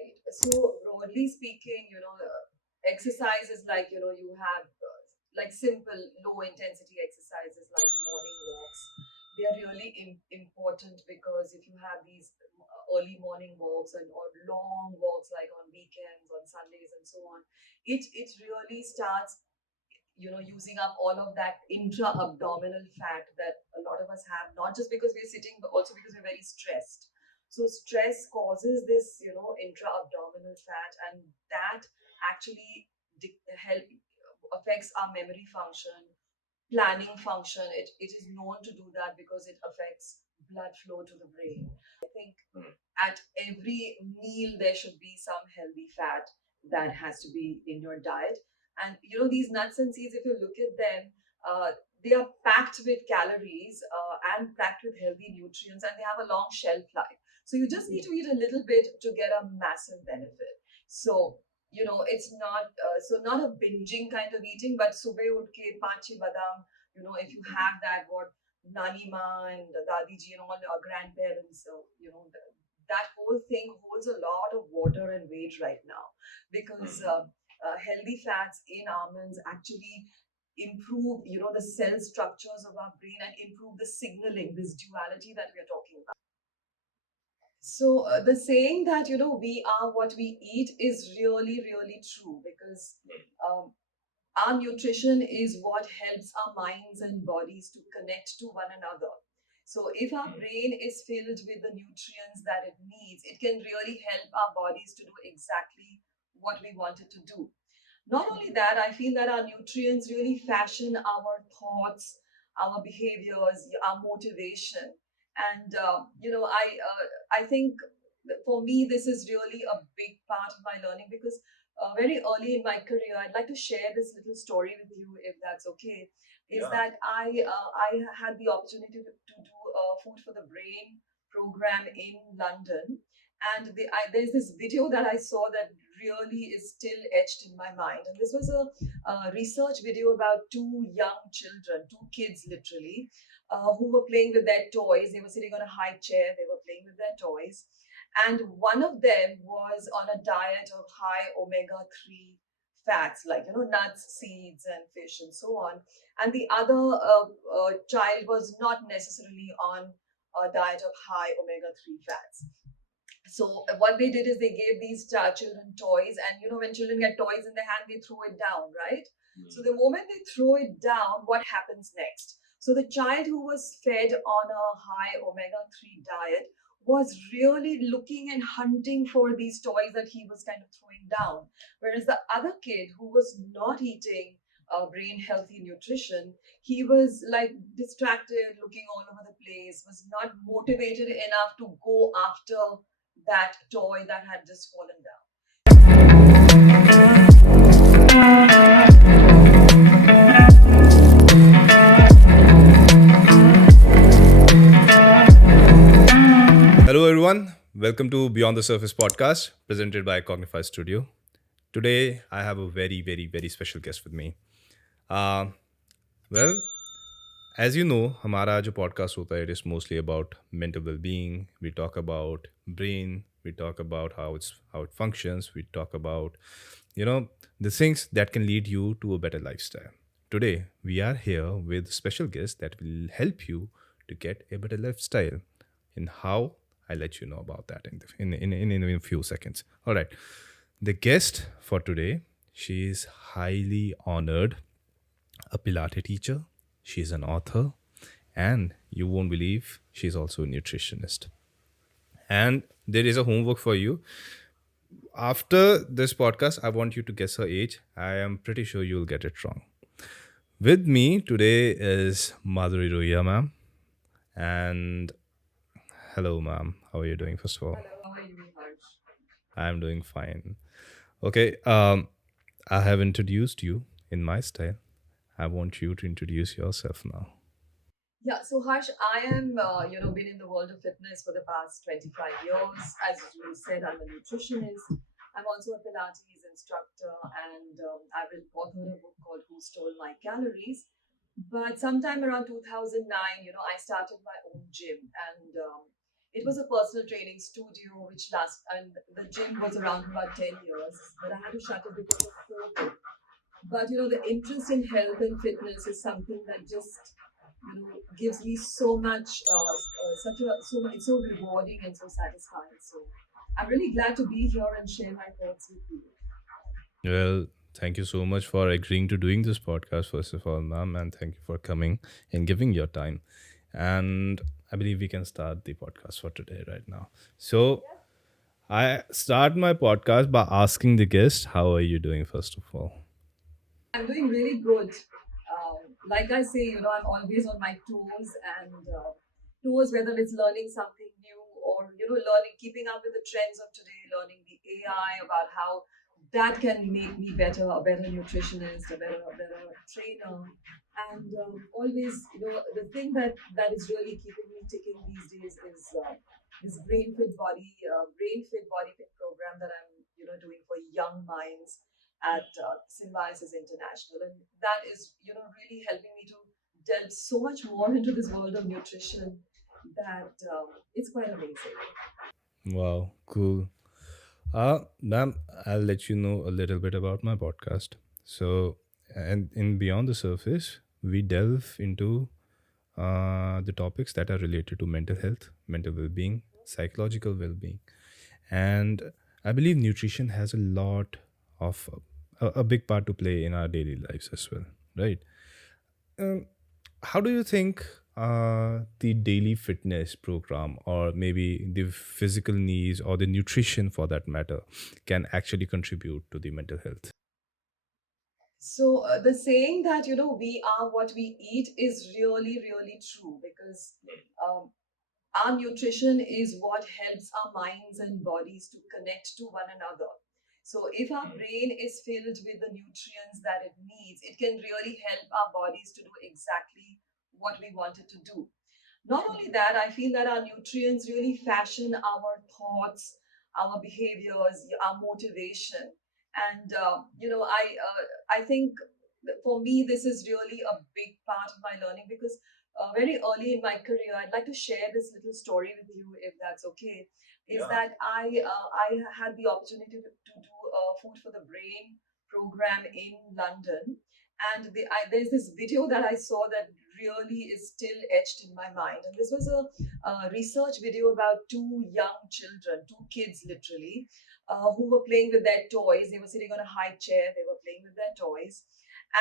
Right. So broadly speaking, exercise is like, you have like simple low intensity exercises like morning walks. They are really important because if you have these early morning walks and or long walks like on weekends, on Sundays and so on, it really starts using up all of that intra-abdominal fat that a lot of us have, not just because we're sitting, but also because we're very stressed. So stress causes this, intra-abdominal fat, and that actually help affects our memory function, planning function. It is known to do that because it affects blood flow to the brain. I think at every meal there should be some healthy fat that has to be in your diet. And these nuts and seeds, if you look at them, they are packed with calories and packed with healthy nutrients, and they have a long shelf life. So you just need to eat a little bit to get a massive benefit. So it's not a binging kind of eating, but subah uthe ke panch badam, if you have that, what nani ma and dadi ji and all our grandparents, so that whole thing holds a lot of water and weight right now, because healthy fats in almonds actually improve the cell structures of our brain and improve the signaling, this duality that we are talking about. So the saying that we are what we eat is really really true, because um, our nutrition is what helps our minds and bodies to connect to one another. So if our brain is filled with the nutrients that it needs, it can really help our bodies to do exactly what we want it to do. Not only that, I feel that our nutrients really fashion our thoughts, our behaviors, our motivation. And I think that for me this is really a big part of my learning, because very early in my career, I'd like to share this little story with you, if that's okay. Is Yeah. that I had the opportunity to do a Food for the Brain program in London, and there's this video that I saw that really is still etched in my mind. And this was a research video about two young children, two kids literally, who were playing with their toys. They were sitting on a high chair, they were playing with their toys. And one of them was on a diet of high omega 3 fats, like, nuts, seeds, and fish, and so on. And the other child was not necessarily on a diet of high omega 3 fats. So what they did is they gave these children toys, and when children get toys in their hand, they throw it down, right? So the moment they throw it down, what happens next? So the child who was fed on a high omega 3 diet was really looking and hunting for these toys that he was kind of throwing down, whereas the other kid who was not eating brain healthy nutrition, he was like distracted, looking all over the place, was not motivated enough to go after that toy that had just fallen Hello, everyone. Welcome to Beyond the Surface podcast presented by Cognify Studio. Today, I have a very, very, very special guest with me. Uh, well, as you know, हमारा जो podcast होता है, it is mostly about mental well-being. We talk about brain. We talk about how it functions. We talk about the things that can lead you to a better lifestyle. Today, we are here with a special guest that will help you to get a better lifestyle. And how, I'll let you know about that in a few seconds. All right. The guest for today, she is highly honored, a Pilates teacher, she's an author, and you won't believe she's also a nutritionist. And there is a homework for you. After this podcast, I want you to guess her age. I am pretty sure you'll get it wrong. With me today is Madhuri Ruia, ma'am. And hello, ma'am. How are you doing, first of all? down. Hello, how are you, Harsh? I'm doing fine. Okay. I have introduced you in my style. I want you to introduce yourself now. Yeah, so Harsh, I am, been in the world of fitness for the past 25 years. As you said, I'm a nutritionist. I'm also a Pilates instructor, and I've authored a book called Who Stole My Calories. But sometime around 2009, I started my own gym, and It was a personal training studio which last, and the gym was around about 10 years, but I had to shut it because of COVID. But the interest in health and fitness is something that just gives me so much, such a so it's so rewarding and so satisfying. So I'm really glad to be here and share my thoughts with you. Well, thank you so much for agreeing to doing this podcast, first of all, ma'am, and thank you for coming and giving your time. And I believe we can start the podcast for today right now. So I start my podcast by asking the guest, how are you doing, first of all? I'm doing really good. Like I say, I'm always on my toes and toes, whether it's learning something new or, learning, keeping up with the trends of today, learning the AI about how that can make me better, a better nutritionist, a better trainer. And always, the thing that is really keeping me ticking these days is this brain fit body fit program that I'm, doing for young minds at Symbiosis International, and that is, really helping me to delve so much more into this world of nutrition that it's quite amazing. Wow, cool. Ma'am, I'll let you know a little bit about my podcast. So, and in Beyond the Surface, we delve into the topics that are related to mental health, mental well being, psychological well being. And I believe nutrition has a lot of a big part to play in our daily lives as well, right? Um, how do you think the daily fitness program, or maybe the physical needs, or the nutrition for that matter, can actually contribute to the mental health? So the saying that we are what we eat is really really true because um, our nutrition is what helps our minds and bodies to connect to one another. So if our brain is filled with the nutrients that it needs, it can really help our bodies to do exactly what we want it to do. Not only that, I feel that our nutrients really fashion our thoughts, our behaviors, our motivation. And I think that for me this is really a big part of my learning because very early in my career, I'd like to share this little story with you, if that's okay. Is that I had the opportunity to do a Food for the Brain program in London, and there's this video that I saw that really is still etched in my mind. And this was a research video about two young children, two kids literally, who were playing with their toys. They were sitting on a high chair, they were playing with their toys.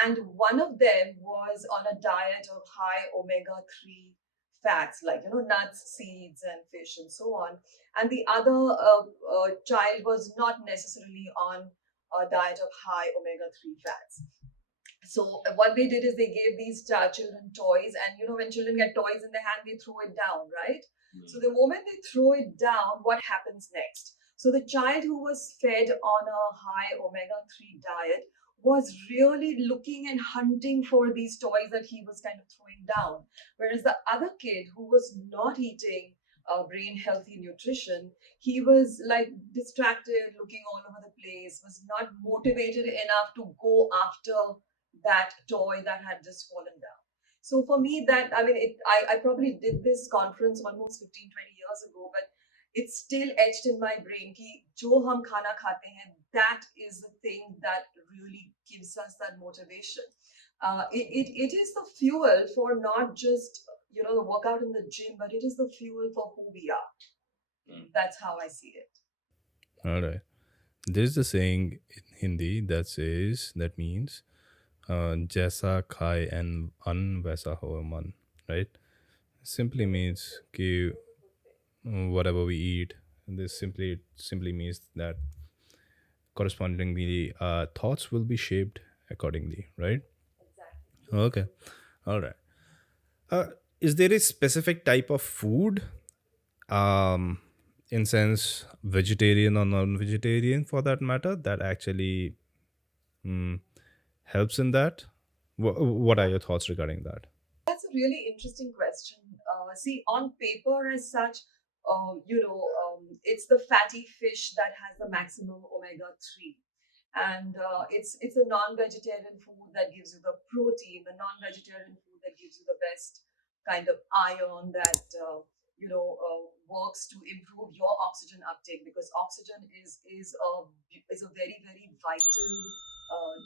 And one of them was on a diet of high omega 3 fats, like, nuts, seeds, and fish, and so on. And the other child was not necessarily on a diet of high omega 3 fats. So what they did is they gave these children toys, and when children get toys in their hand, they throw it down, right? So the moment they throw it down, what happens next? So the child who was fed on a high omega 3 diet was really looking and hunting for these toys that he was kind of throwing down, whereas the other kid who was not eating brain healthy nutrition, he was like distracted, looking all over the place, was not motivated enough to go after that toy that had just fallen down. So for me, that I mean, I probably did this conference almost 15-20 years ago, but it's still etched in my brain. Ki jo hum khana khate hain, that is the thing that really gives us that motivation. It is the fuel for not just the workout in the gym, but it is the fuel for who we are. That's how I see it. All right. There's a saying in Hindi that says, that means, जैसा खाए and अन्न वैसा हो मन, right? Simply means कि whatever we eat, this simply means that correspondingly thoughts will be shaped accordingly, right? Exactly. Okay. All right. uh, is there a specific type of food, um in sense vegetarian or non-vegetarian for that matter, that actually mm, helps in that? What are your thoughts regarding that? That's a really interesting question. See, on paper, as such, it's the fatty fish that has the maximum omega 3. And it's a non-vegetarian food that gives you the protein, the non-vegetarian food that gives you the best kind of iron that works to improve your oxygen uptake, because oxygen is a very very vital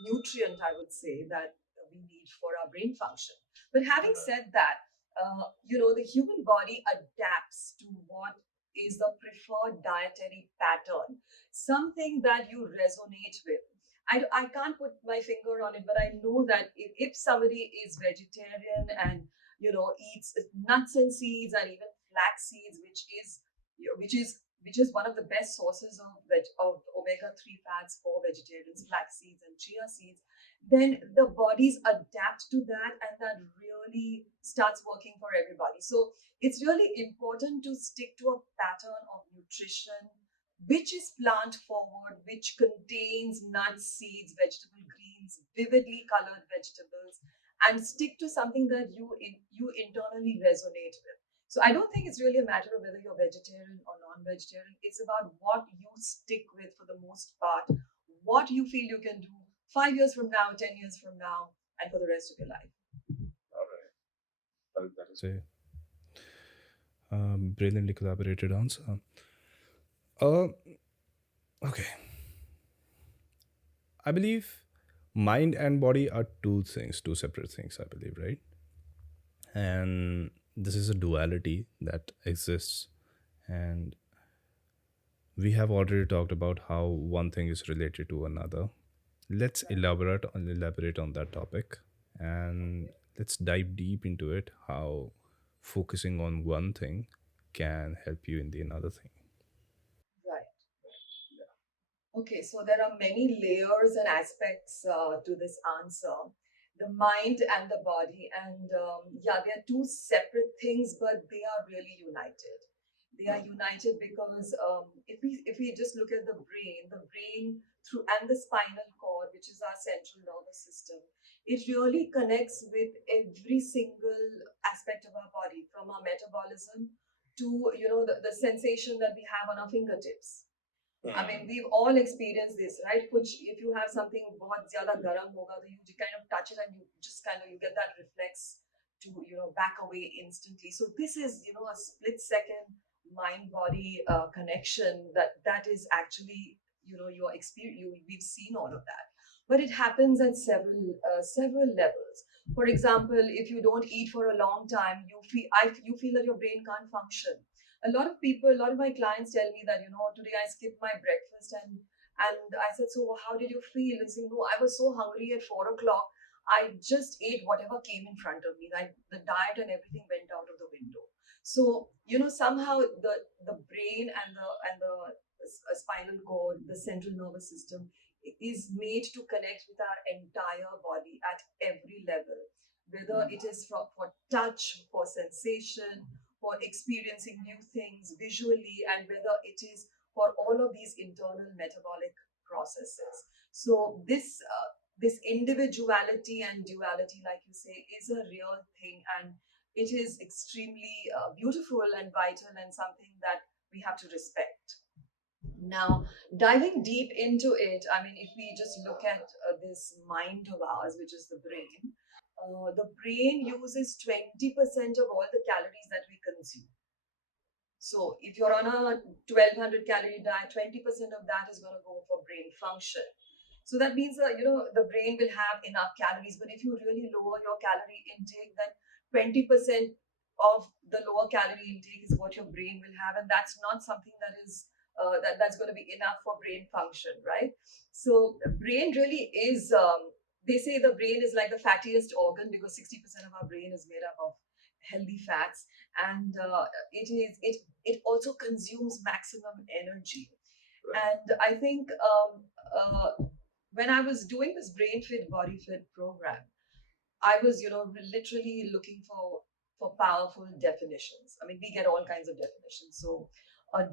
nutrient, I would say, that we need for our brain function. But having said that, the human body adapts to what is the preferred dietary pattern, something that you resonate with. I can't put my finger on it, but I know that if somebody is vegetarian and eats nuts and seeds and even flax seeds, which is one of the best sources of omega-3 fats for vegetarians, flax seeds and chia seeds, then the bodies adapt to that, and that really starts working for everybody. So it's really important to stick to a pattern of nutrition which is plant forward, which contains nuts, seeds, vegetable greens, vividly colored vegetables, and stick to something that you internally resonate with. So I don't think it's really a matter of whether you're vegetarian or non-vegetarian. It's about what you stick with for the most part, what you feel you can do 5 years from now, 10 years from now, and for the rest of your life. All right. Well, that is a brilliantly collaborated answer. Uh, okay. I believe mind and body are two things, two separate things, I believe, right? And this is a duality that exists. And we have already talked about how one thing is related to another. Let's elaborate on that topic, and let's dive deep into it, how focusing on one thing can help you in the another thing. Right. Okay, so there are many layers and aspects to this answer. The mind and the body, and yeah, they are two separate things, but they are really united. They are united because if we just look at the brain through and the spinal cord, which is our central nervous system, it really connects with every single aspect of our body, from our metabolism to the sensation that we have on our fingertips. I mean, we've all experienced this, right? Which, if you have something बहुत ज़्यादा गर्म होगा, तो you kind of touch it and you just kind of you get that reflex to back away instantly. So this is a split second mind body connection that is actually your experience. We've seen all of that, but it happens at several levels. For example, if you don't eat for a long time, you feel that your brain can't function. A lot of my clients tell me that today I skipped my breakfast, and I said, so how did you feel? And say, no, I was so hungry at 4 o'clock. I just ate whatever came in front of me. Like the diet and everything went out of the window. So somehow the brain and the spinal cord, the central nervous system, is made to connect with our entire body at every level, whether it is for touch, for sensation, for experiencing new things visually, and whether it is for all of these internal metabolic processes. So this individuality and duality, like you say, is a real thing, and it is extremely beautiful and vital, and something that we have to respect. Now, diving deep into it, I mean, if we just look at this mind of ours, which is the brain uses 20% of all the calories that we consume. So if you're on a 1200 calorie diet, 20% of that is going to go for brain function. So that means the brain will have enough calories. But if you really lower your calorie intake, then 20% of the lower calorie intake is what your brain will have, and that's not something that is that's going to be enough for brain function, right? So brain really is. They say the brain is like the fattiest organ because 60% of our brain is made up of healthy fats, and it also consumes maximum energy. Right. And I think when I was doing this Brain Fit Body Fit program, I was, literally looking for powerful definitions. I mean, we get all kinds of definitions. So a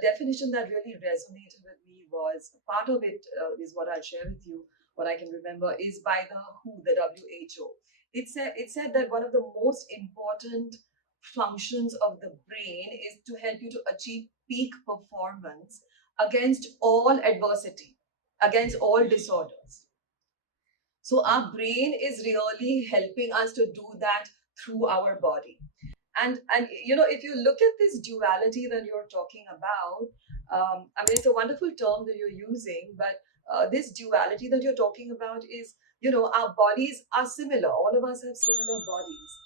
definition that really resonated with me was part of it is what I'll share with you. What I can remember is by the WHO, the WHO. It said that one of the most important functions of the brain is to help you to achieve peak performance against all adversity, against all disorders. So our brain is really helping us to do that through our body. And if you look at this duality that you're talking about, I mean, it's a wonderful term that you're using, but this duality that you're talking about is, our bodies are similar, all of us have similar bodies,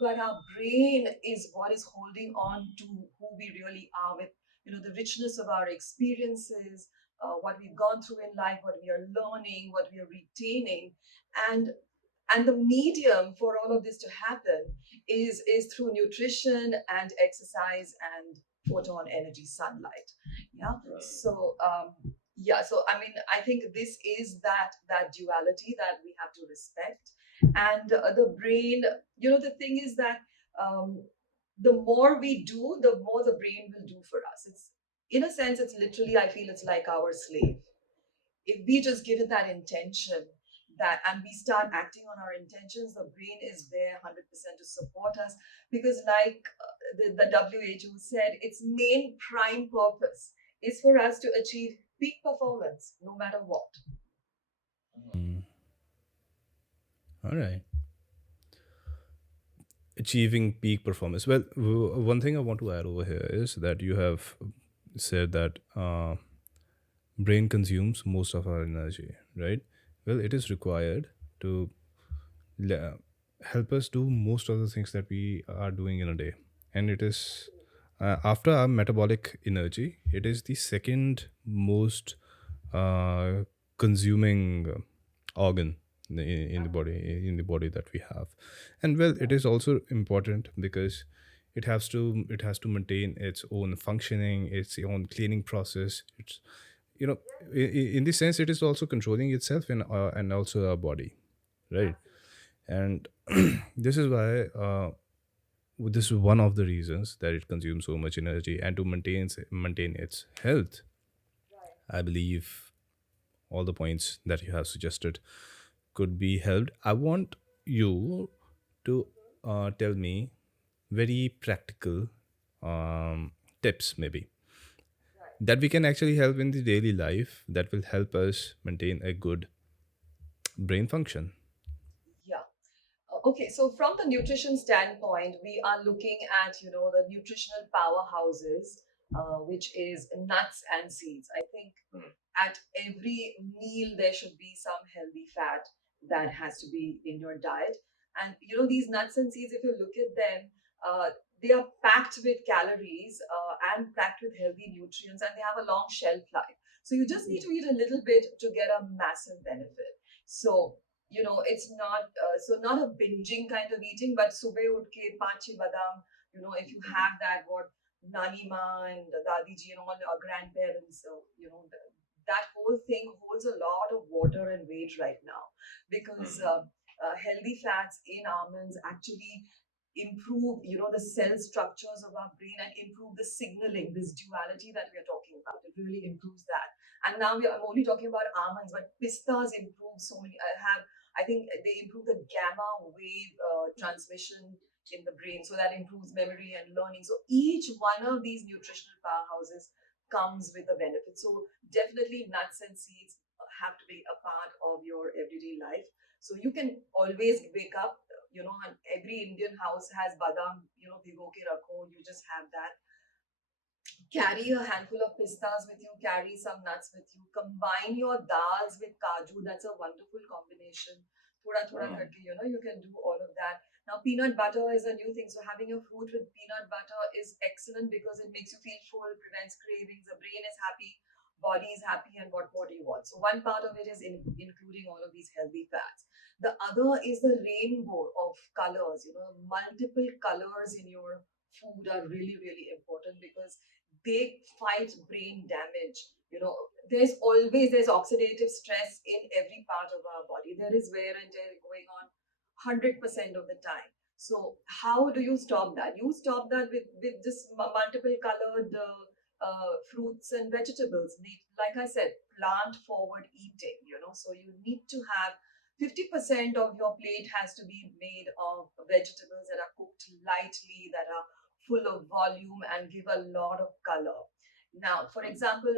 but our brain is what is holding on to who we really are, with the richness of our experiences, what we've gone through in life, what we are learning, what we are retaining. And and the medium for all of this to happen is through nutrition and exercise and photon energy, sunlight. Yeah. So I mean, I think this is that duality that we have to respect. And the brain, the thing is that, um, the more we do, the more the brain will do for us. It's, in a sense, it's literally, I feel it's like our slave. If we just give it that intention, that and we start acting on our intentions, the brain is there 100% to support us. Because, like, the WHO said, its main prime purpose is for us to achieve peak performance no matter what. Mm. All right. Achieving peak performance. Well, one thing I want to add over here is that you have said that brain consumes most of our energy, right? Well, it is required to le- help us do most of the things that we are doing in a day. And it is, after our metabolic energy, it is the second most uh, consuming organ in the body, that we have. And well, it is also important because it has to maintain its own functioning, its own cleaning process. It's, you know in this sense, it is also controlling itself and also our body, right? And this is why, this is one of the reasons that it consumes so much energy. And to maintain its health, I believe all the points that you have suggested could be helped. I want you to tell me very practical tips, maybe, that we can actually help in the daily life, that will help us maintain a good brain function. Yeah. Okay, so from the nutrition standpoint, we are looking at, the nutritional powerhouses, which is nuts and seeds. I think at every meal there should be some healthy fat that has to be in your diet. And these nuts and seeds, if you look at them, they are packed with calories, and packed with healthy nutrients, and they have a long shelf life. So you just need to eat a little bit to get a massive benefit. So, it's not, not a binging kind of eating, but subah uthe ke panch badam, if you have that, what nani ma and dadi ji and all our grandparents, that whole thing holds a lot of water and weight right now. Because healthy fats in almonds actually improve, the cell structures of our brain, and improve the signaling, this duality that we are talking about. It really improves that. And now I'm only talking about almonds, but pistas improve so many. I think they improve the gamma wave transmission in the brain, so that improves memory and learning. So each one of these nutritional powerhouses comes with a benefit. So definitely nuts and seeds have to be a part of your everyday life. So you can always wake up, and every Indian house has badam, bhigo ke rakho. You just have that. Carry a handful of pistas with you, carry some nuts with you, combine your dals with kaju. That's a wonderful combination. Thoda thoda karke, you can do all of that. Now, peanut butter is a new thing. So having a fruit with peanut butter is excellent because it makes you feel full, prevents cravings, the brain is happy, body is happy, and what more do you want? So one part of it is including all of these healthy fats. The other is the rainbow of colors. Multiple colors in your food are really, really important because they fight brain damage. There's oxidative stress in every part of our body. There is wear and tear going on 100% of the time. So how do you stop that? You stop that with this multiple colored fruits and vegetables. Like I said, plant forward eating. So you need to have 50% of your plate has to be made of vegetables that are cooked lightly, that are full of volume and give a lot of color. Now, for example,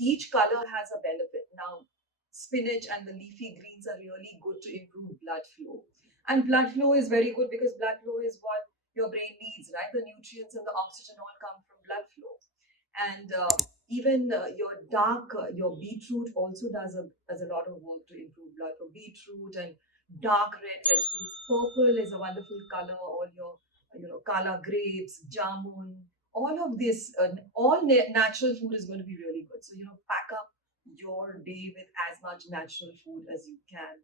each color has a benefit. Now, spinach and the leafy greens are really good to improve blood flow. And blood flow is very good because blood flow is what, your brain needs, right? The nutrients and the oxygen all come from blood flow. And even your beetroot also does a lot of work to improve blood flow. Beetroot and dark red vegetables. Purple is a wonderful color. All your, kala grapes, jamun, all of this, all natural food is going to be really good. So, pack up your day with as much natural food as you can.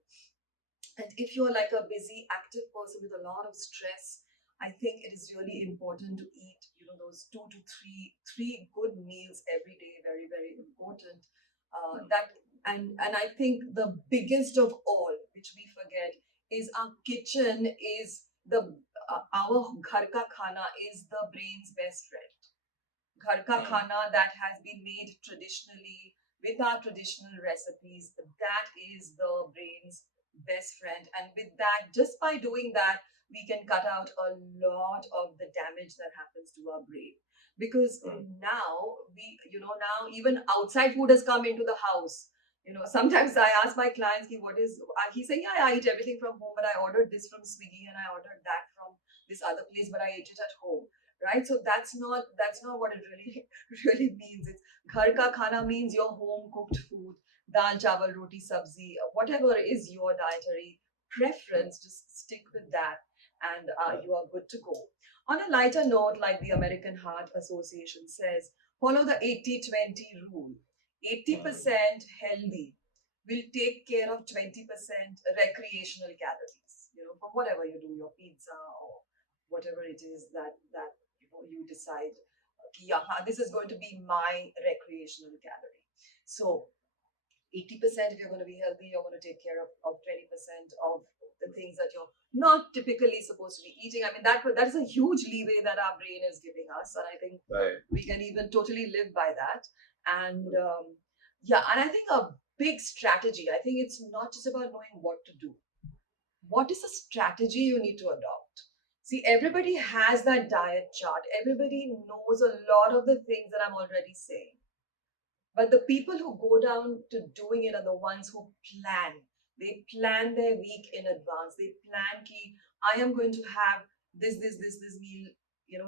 And if you're like a busy, active person with a lot of stress, I think it is really important to eat, those three good meals every day. Very, very important. That and I think the biggest of all, which we forget, is our kitchen is the our ghar ka khana is the brain's best friend. Ghar ka khana that has been made traditionally with our traditional recipes, that is the brain's best friend. And with that, just by doing that, we can cut out a lot of the damage that happens to our brain. Because now now even outside food has come into the house. Sometimes I ask my clients, what is, he's saying, yeah, I eat everything from home, but I ordered this from Swiggy and I ordered that from this other place, but I ate it at home, right? So that's not what it really really means. It's ghar ka khana means your home cooked food, dal chawal roti sabzi, whatever is your dietary preference, just stick with that, and you are good to go. On a lighter note, like the American Heart Association says, follow the 80-20 rule. 80% healthy will take care of 20% recreational calories, from whatever you do, your pizza or whatever it is that you decide, yeah, this is going to be my recreational calorie. So 80%, if you're going to be healthy, you're going to take care of 20% of the things that you're not typically supposed to be eating. I mean, that's a huge leeway that our brain is giving us, and I think right, we can even totally live by that. And yeah, and I think a big strategy, I think it's not just about knowing what to do. What is the strategy you need to adopt? See, everybody has that diet chart. Everybody knows a lot of the things that I'm already saying. But the people who go down to doing it are the ones who plan. They plan their week in advance. They plan key, I am going to have this meal.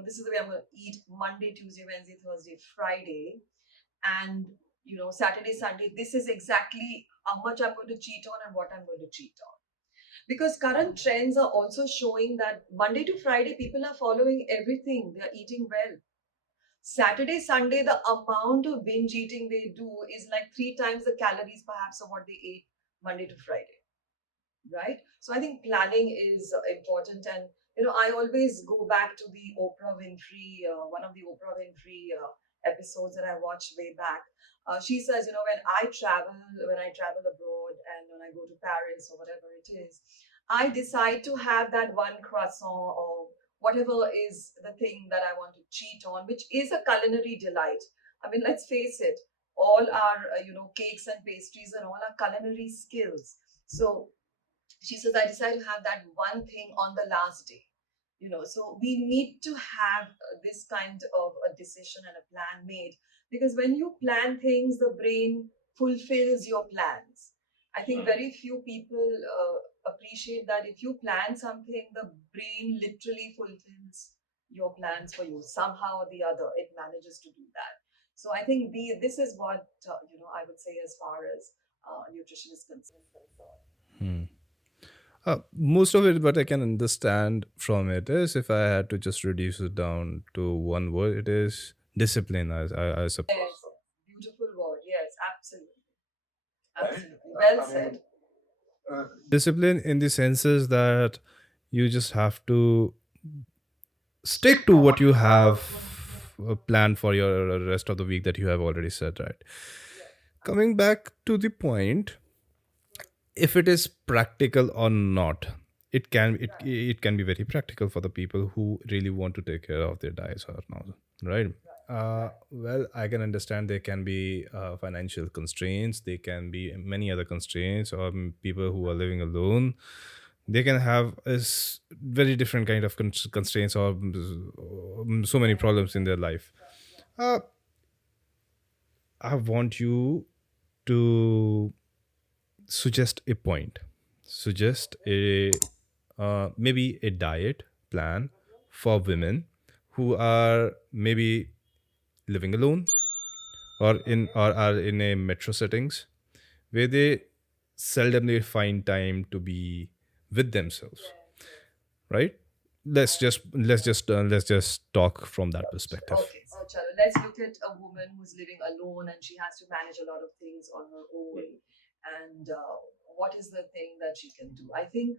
This is the way I'm going to eat Monday, Tuesday, Wednesday, Thursday, Friday. And, Saturday, Sunday, this is exactly how much I'm going to cheat on and what I'm going to cheat on. Because current trends are also showing that Monday to Friday, people are following everything. They are eating well. Saturday, Sunday, the amount of binge eating they do is like 3 times the calories perhaps of what they ate Monday to Friday, right? So I think planning is important. And, I always go back to the Oprah Winfrey, one of the Oprah Winfrey episodes that I watched way back. She says, when I travel abroad and when I go to Paris or whatever it is, I decide to have that one croissant or whatever is the thing that I want to cheat on, which is a culinary delight. I mean, let's face it, all our, cakes and pastries and all our culinary skills. So she says, I decided to have that one thing on the last day. So we need to have this kind of a decision and a plan made, because when you plan things, the brain fulfills your plans. I think very few people appreciate that if you plan something, the brain literally fulfills your plans for you. Somehow or the other, it manages to do that. So I think this is what I would say as far as nutrition is concerned. Hmm. Most of it, what I can understand from it is, if I had to just reduce it down to one word, it is discipline. I suppose. Yes, beautiful word. Yes, absolutely. Absolutely. Well said. Discipline in the senses that you just have to stick Stick to to what what you you have. have planned for your rest of the week that you have already said, right? Yes, Coming back to the point, if it is practical or not, right, it can be very practical for the people who really want to take care of their diets or not, right? right, right, Well, I can understand there can be financial constraints, there can be many other constraints, or people who are living alone, they can have very different kind of constraints, or so many problems in their life. uh, I want you to suggest a point, suggest a maybe a diet plan for women who are maybe living alone or are in a metro settings where they seldomly find time to be with themselves, right? Let's just talk from that perspective. Okay, so chalo, let's look at a woman who's living alone and she has to manage a lot of things on her own. And what is the thing that she can do? I think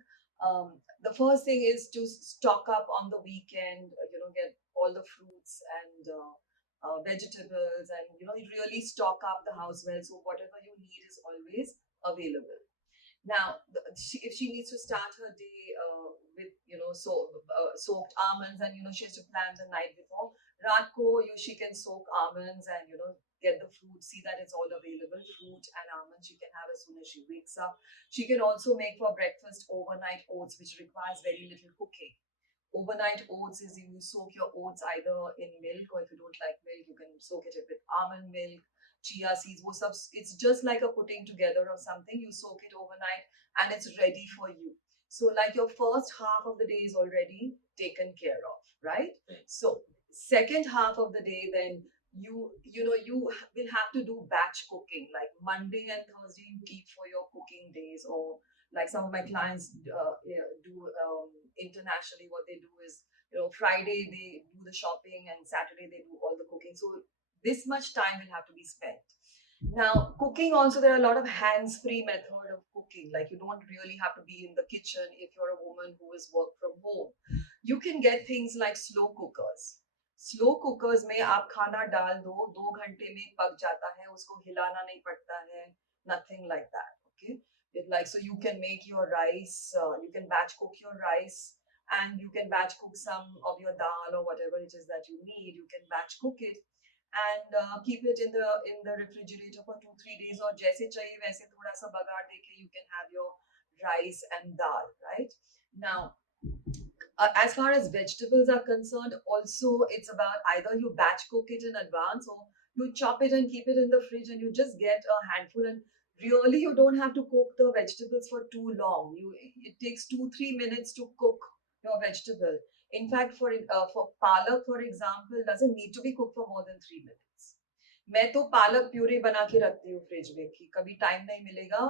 the first thing is to stock up on the weekend, get all the fruits and vegetables, and, really stock up the house well. So whatever you need is always available. Now, if she needs to start her day with soaked almonds, and she has to plan the night before. Ratko, she can soak almonds and get the fruit. See that it's all available. Fruit and almonds she can have as soon as she wakes up. She can also make for breakfast overnight oats, which requires very little cooking. Overnight oats is you soak your oats either in milk, or if you don't like milk, you can soak it with almond milk, chia seeds. It's just like a putting together of something. You soak it overnight and it's ready for you. So, like, your first half of the day is already taken care of, right? So, second half of the day, then you will have to do batch cooking. Like Monday and Thursday, you keep for your cooking days, or like some of my clients do internationally. What they do is, Friday they do the shopping and Saturday they do all the cooking. So this much time will have to be spent. Now, cooking also, there are a lot of hands-free method of cooking. Like, you don't really have to be in the kitchen if you're a woman who is work from home. You can get things like slow cookers. Slow cookers में आप खाना डाल दो, 2 घंटे में पक जाता है, उसको हिलाना नहीं पड़ता है, nothing like that. Okay, like, so you can make your rice, you can batch cook your rice, and you can batch cook some of your dal or whatever it is that you need. You can batch cook it and keep it in the refrigerator for 2-3 days, or जैसे चाहिए वैसे थोड़ा सा बगाड़ देके you can have your rice and dal, right? Now, as far as vegetables are concerned, also it's about either you batch cook it in advance, or you chop it and keep it in the fridge, and you just get a handful. And really, you don't have to cook the vegetables for too long. It takes 2-3 minutes to cook your vegetable. In fact, for palak, for example, doesn't need to be cooked for more than 3 minutes. मैं तो पालक puree बना के रखती हूँ fridge में कि कभी टाइम नहीं मिलेगा.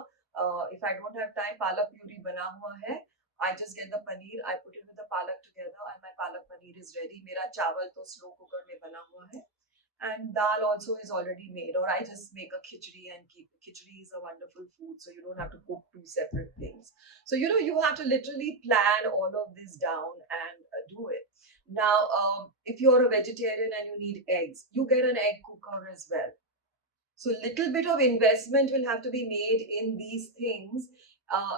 If I don't have time, पालक प्यूरी बना हुआ है. I just get the paneer, I put it with the palak together, and my palak paneer is ready. मेरा चावल तो slow cooker में बना हुआ है, and dal also is already made. Or I just make a khichdi and keep. Khichdi is a wonderful food, so you don't have to cook two separate things. So you have to literally plan all of this down and do it. Now, if you're a vegetarian and you need eggs, you get an egg cooker as well. So little bit of investment will have to be made in these things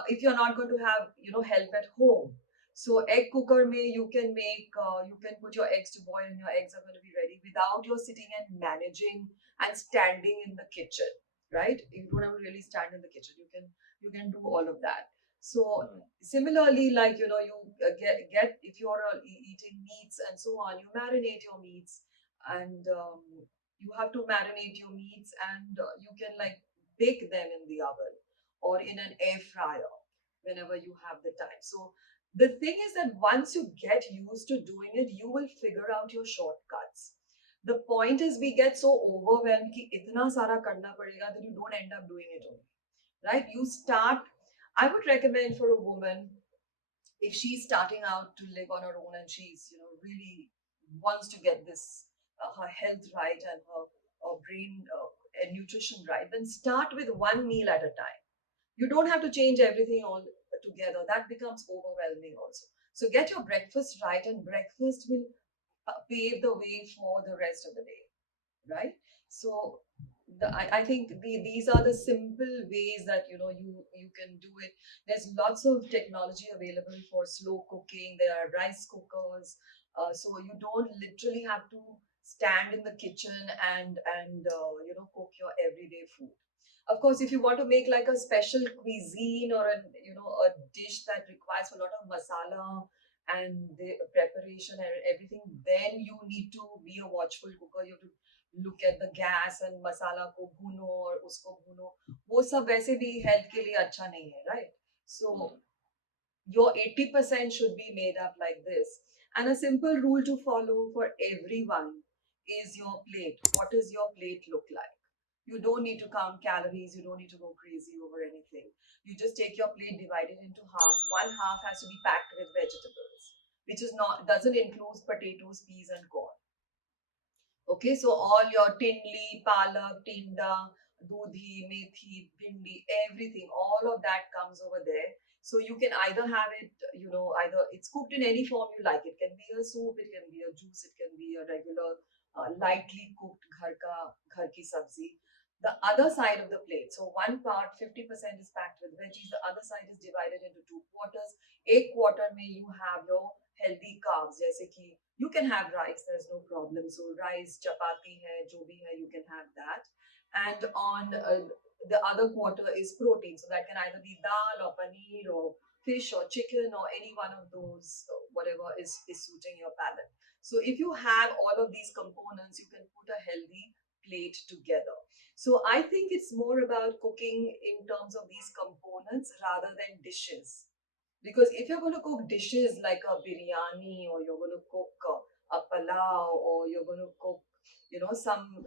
if you're not going to have help at home. So egg cooker may you can make you can put your eggs to boil and your eggs are going to be ready without you sitting and managing and standing in the kitchen, right? You don't have to really stand in the kitchen. You can do all of that. So similarly, like you get if you're eating meats and so on, you marinate your meats, and you have to marinate your meats, and you can like bake them in the oven or in an air fryer whenever you have the time. So the thing is that once you get used to doing it, you will figure out your shortcuts. The point is, we get so overwhelmed कि इतना सारा करना पड़ेगा that you don't end up doing it only, right? You start. I would recommend for a woman, if she's starting out to live on her own and she's really wants to get this her health right and her brain and nutrition right, then start with one meal at a time. You don't have to change everything all together. That becomes overwhelming also. So get your breakfast right, and breakfast will pave the way for the rest of the day, right? So I think these are the simple ways that you can do it. There's lots of technology available for slow cooking. There are rice cookers, so you don't literally have to stand in the kitchen and cook your everyday food. Of course, if you want to make like a special cuisine or a dish that requires a lot of masala and the preparation and everything, then you need to be a watchful cooker. You have to look at the gas and masala को भूनो और उसको भूनो. वो सब वैसे भी health के लिए अच्छा नहीं है, right? So your 80% should be made up like this. And a simple rule to follow for everyone is your plate. What does your plate look like? You don't need to count calories, you don't need to go crazy over anything. You just take your plate, divide it into half. One half has to be packed with vegetables, which is not doesn't include potatoes, peas, and corn. Okay, so all your tindli, palak, tinda, dudhi, methi, bhindi, everything, all of that comes over there. So you can either have it, either it's cooked in any form you like. It can be a soup, it can be a juice, it can be a regular, lightly cooked ghar ki sabzi. The other side of the plate, so one part, 50% is packed with veggies, the other side is divided into two quarters. एक quarter में you have your healthy carbs, जैसे कि you can have rice, there's no problem. So rice, chapati hai, jo bhi hai, you can have that. And on the other quarter is protein. So that can either be dal or paneer or fish or chicken or any one of those, whatever is suiting your palate. So if you have all of these components, you can put a healthy plate together. So I think it's more about cooking in terms of these components rather than dishes. Because if you're going to cook dishes like a biryani, or you're going to cook a palau, or you're going to cook, some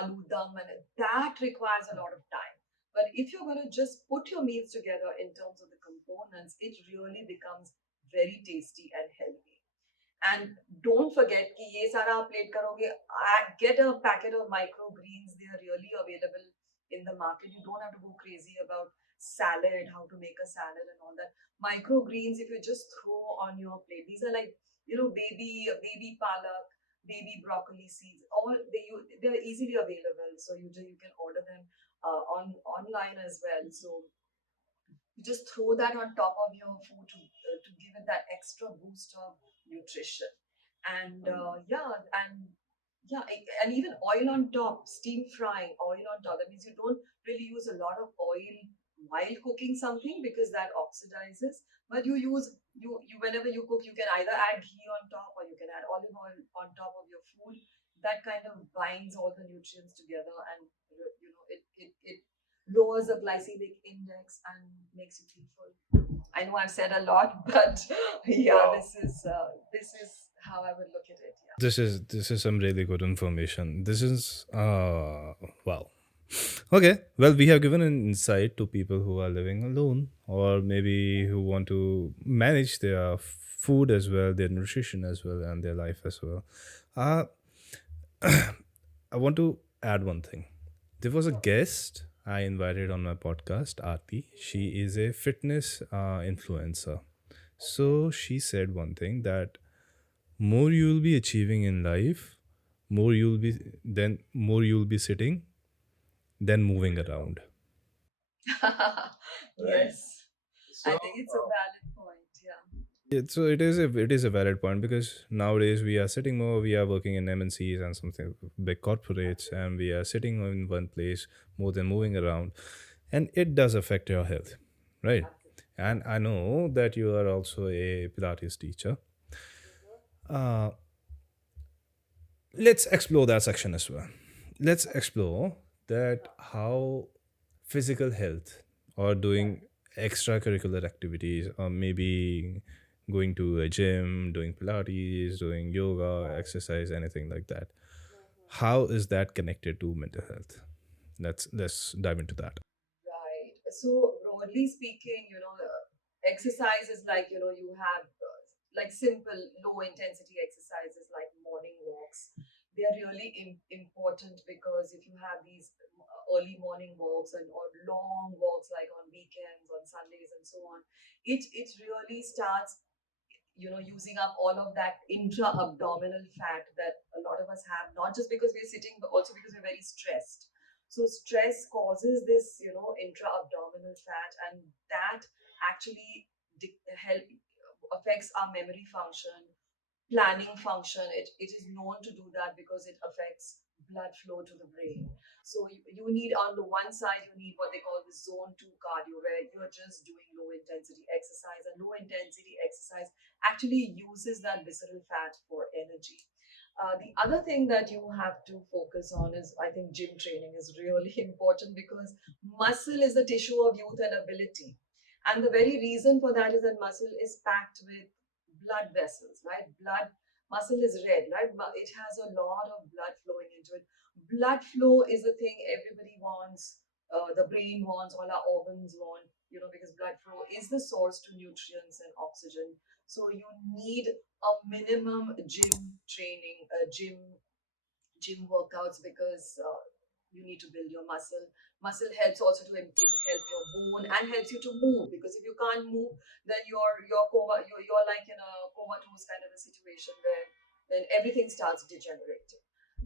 aloo dum, and that requires a lot of time. But if you're going to just put your meals together in terms of the components, it really becomes very tasty and healthy. And don't forget कि ये सारा आप plate करोगे, get a packet of microgreens. They are really available in the market. You don't have to go crazy about salad, how to make a salad and all that. Microgreens, if you just throw on your plate, these are like, baby palak, baby broccoli seeds. All they're easily available, so you can order them on online as well. So you just throw that on top of your food to give it that extra boost of nutrition. And and even oil on top, steam frying, oil on top. That means you don't really use a lot of oil while cooking something, because that oxidizes. But you whenever you cook, you can either add ghee on top, or you can add olive oil on top of your food. That kind of binds all the nutrients together, and it lowers the glycemic index and makes you feel full. I know I've said a lot, but yeah, wow, this is how I would look at it. Yeah. This is some really good information. This is wow. Okay, well, we have given an insight to people who are living alone, or maybe who want to manage their food as well, their nutrition as well, and their life as well. Uh, I want to add one thing. There was a guest I invited on my podcast, Aarti. She is a fitness influencer. So she said one thing, that more you'll be achieving in life, more you'll be sitting than moving around. Yes, I think it's a valid point. Yeah. So it is a valid point, because nowadays we are sitting more, we are working in MNCs and something big corporates, and we are sitting in one place more than moving around, and it does affect your health, right? And I know that you are also a Pilates teacher. Uh, let's explore that section as well. Let's explore that how physical health, or doing extracurricular activities, or maybe going to a gym, doing Pilates, doing yoga, exercise, anything like that, how is that connected to mental health? Let's dive into that. Right. So broadly speaking, exercise is like, you have like simple low intensity exercises like morning walks. They are really important, because if you have these early morning walks or long walks like on weekends, on Sundays and so on, it really starts, using up all of that intra abdominal fat that a lot of us have, not just because we're sitting, but also because we're very stressed. So stress causes this, intra abdominal fat, and that actually help affects our memory function, planning function. It is known to do that because it affects blood flow to the brain. So you need, on the one side, you need what they call the zone 2 cardio, where you're just doing low intensity exercise, and low intensity exercise actually uses that visceral fat for energy. The other thing that you have to focus on is, I think, gym training is really important, because muscle is the tissue of youth and ability. And the very reason for that is that muscle is packed with blood vessels, right? Blood muscle is red, right? It has a lot of blood flowing into it. Blood flow is a thing everybody wants. The brain wants, all our organs want, because blood flow is the source to nutrients and oxygen. So you need a minimum gym training, gym workouts, because you need to build your muscle. Muscle helps also to help your bone and helps you to move, because if you can't move, then you're like in a comatose kind of a situation where then everything starts degenerating,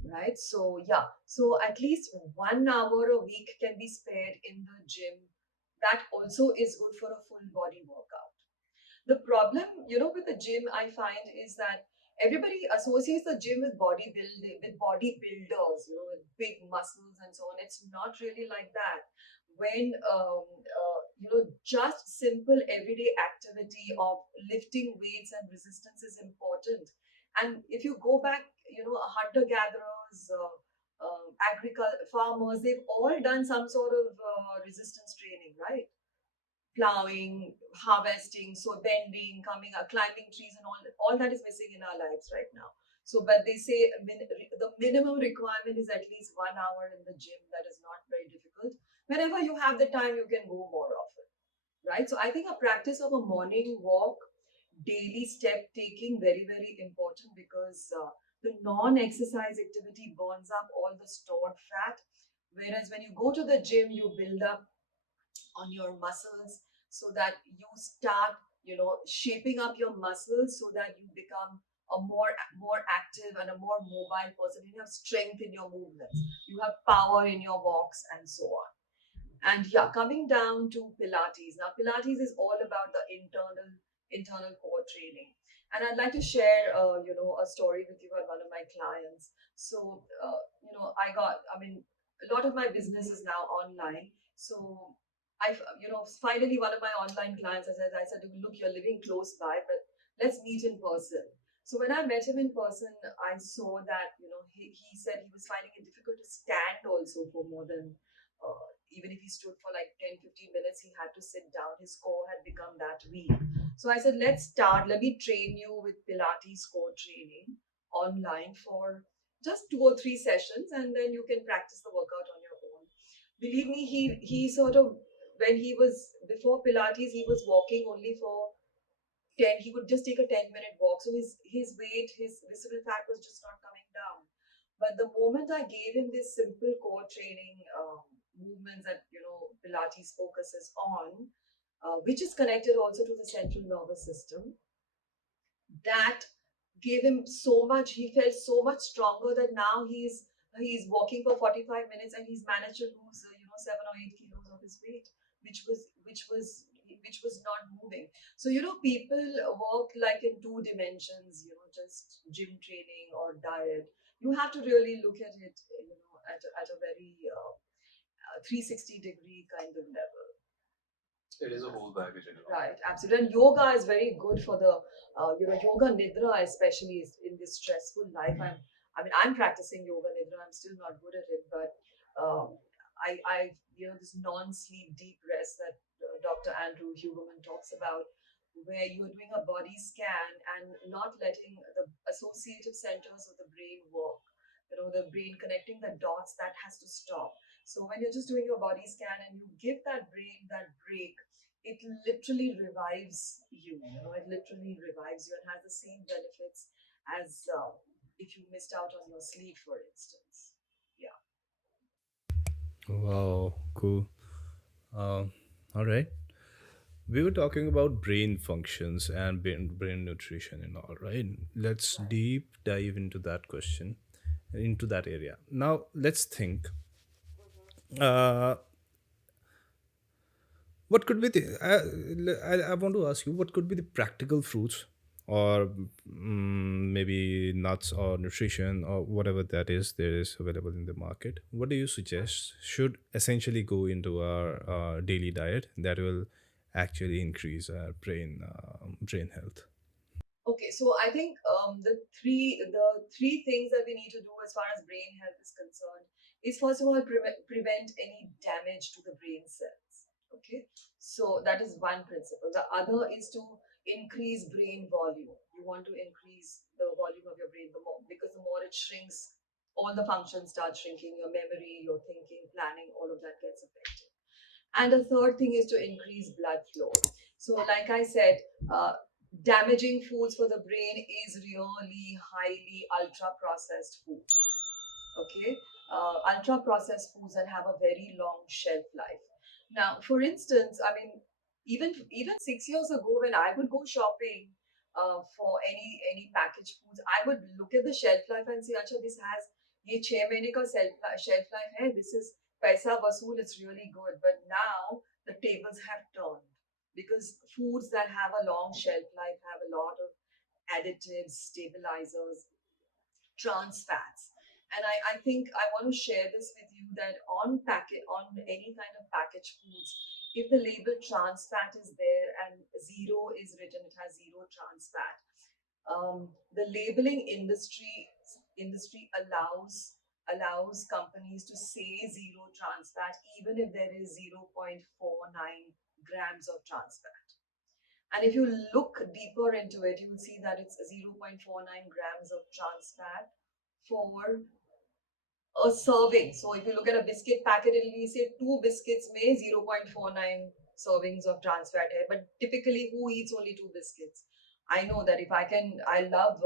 right? So yeah, so at least 1 hour a week can be spared in the gym. That also is good for a full body workout. The problem, with the gym, I find, is that everybody associates the gym with bodybuilding, with bodybuilders, with big muscles and so on. It's not really like that. When just simple everyday activity of lifting weights and resistance is important. And if you go back, hunter gatherers, agriculture farmers, they've all done some sort of resistance training, right? Plowing, harvesting, so bending, coming up, climbing trees, and all that is missing in our lives right now. So, but they say the minimum requirement is at least 1 hour in the gym. That is not very difficult. Whenever you have the time, you can go more often, right? So, I think a practice of a morning walk, daily step taking, very very important, because the non-exercise activity burns up all the stored fat. Whereas when you go to the gym, you build up on your muscles, so that you start shaping up your muscles, so that you become a more active and a more mobile person. You have strength in your movements, you have power in your walks, and so on. And yeah, coming down to Pilates. Now, Pilates is all about the internal core training. And I'd like to share, a story with you about one of my clients. So, I mean, a lot of my business is now online. So, finally, one of my online clients, I said, look, you're living close by, but let's meet in person. So when I met him in person, I saw that, he said he was finding it difficult to stand also for more than even if he stood for like 10, 15 minutes, he had to sit down. His core had become that weak. So I said, let's start. Let me train you with Pilates core training online for just 2 or 3 sessions, and then you can practice the workout on your own. Believe me, he sort of, when he was before Pilates, he was walking only for 10, he would just take a 10-minute walk. So his weight, his visceral fat was just not coming down. But the moment I gave him this simple core training movements that Pilates focuses on, which is connected also to the central nervous system, that gave him so much. He felt so much stronger that now he's walking for 45 minutes, and he's managed to lose 7 or 8 kilos of his weight, which was not moving. So people work like in two dimensions, just gym training or diet. You have to really look at it, at a very 360-degree kind of level. It is a whole package. Right, absolutely. And yoga is very good for the, yoga nidra, especially in this stressful life. I'm practicing yoga nidra. I'm still not good at it, but this non-sleep deep rest that Dr. Andrew Huberman talks about, where you're doing a body scan and not letting the associative centers of the brain work. The brain connecting the dots, that has to stop. So when you're just doing your body scan and you give that brain that break, it literally revives you. It literally revives you and has the same benefits as if you missed out on your sleep, for instance. Yeah. Wow, cool. All right. We were talking about brain functions and brain nutrition and all, right? Let's Right. deep dive into that question, into that area. Now, let's think. Uh, what could be the? I want to ask you, what could be the practical fruits, or maybe nuts or nutrition or whatever that is there is available in the market? What do you suggest should essentially go into our daily diet that will actually increase our brain health? Okay, so I think the three things that we need to do as far as brain health is concerned is, first of all, prevent any damage to the brain cells. Okay, so that is one principle. The other is to increase brain volume. You want to increase the volume of your brain the more, because the more it shrinks, all the functions start shrinking. Your memory, your thinking, planning, all of that gets affected. And the third thing is to increase blood flow. So, like I said, uh, damaging foods for the brain is really highly ultra processed foods. Okay, ultra processed foods that have a very long shelf life. Now, for instance, I mean, even 6 years ago, when I would go shopping for any packaged foods, I would look at the shelf life and say, "Acha, this has ये 6 महीने का shelf life है. This is paisa vasool. It's really good." But now the tables have turned because foods that have a long shelf life have a lot of additives, stabilizers, trans fats. And I think I want to share this with you that on any kind of packaged foods, if the label trans fat is there and zero is written, it has zero trans fat. The labeling industry allows companies to say zero trans fat even if there is 0.49 grams of trans fat. And if you look deeper into it, you will see that it's 0.49 grams of trans fat for a serving. So if you look at a biscuit packet, it'll be say two biscuits may 0.49 servings of trans fat hai. But typically, who eats only two biscuits? I know that if I can, I love,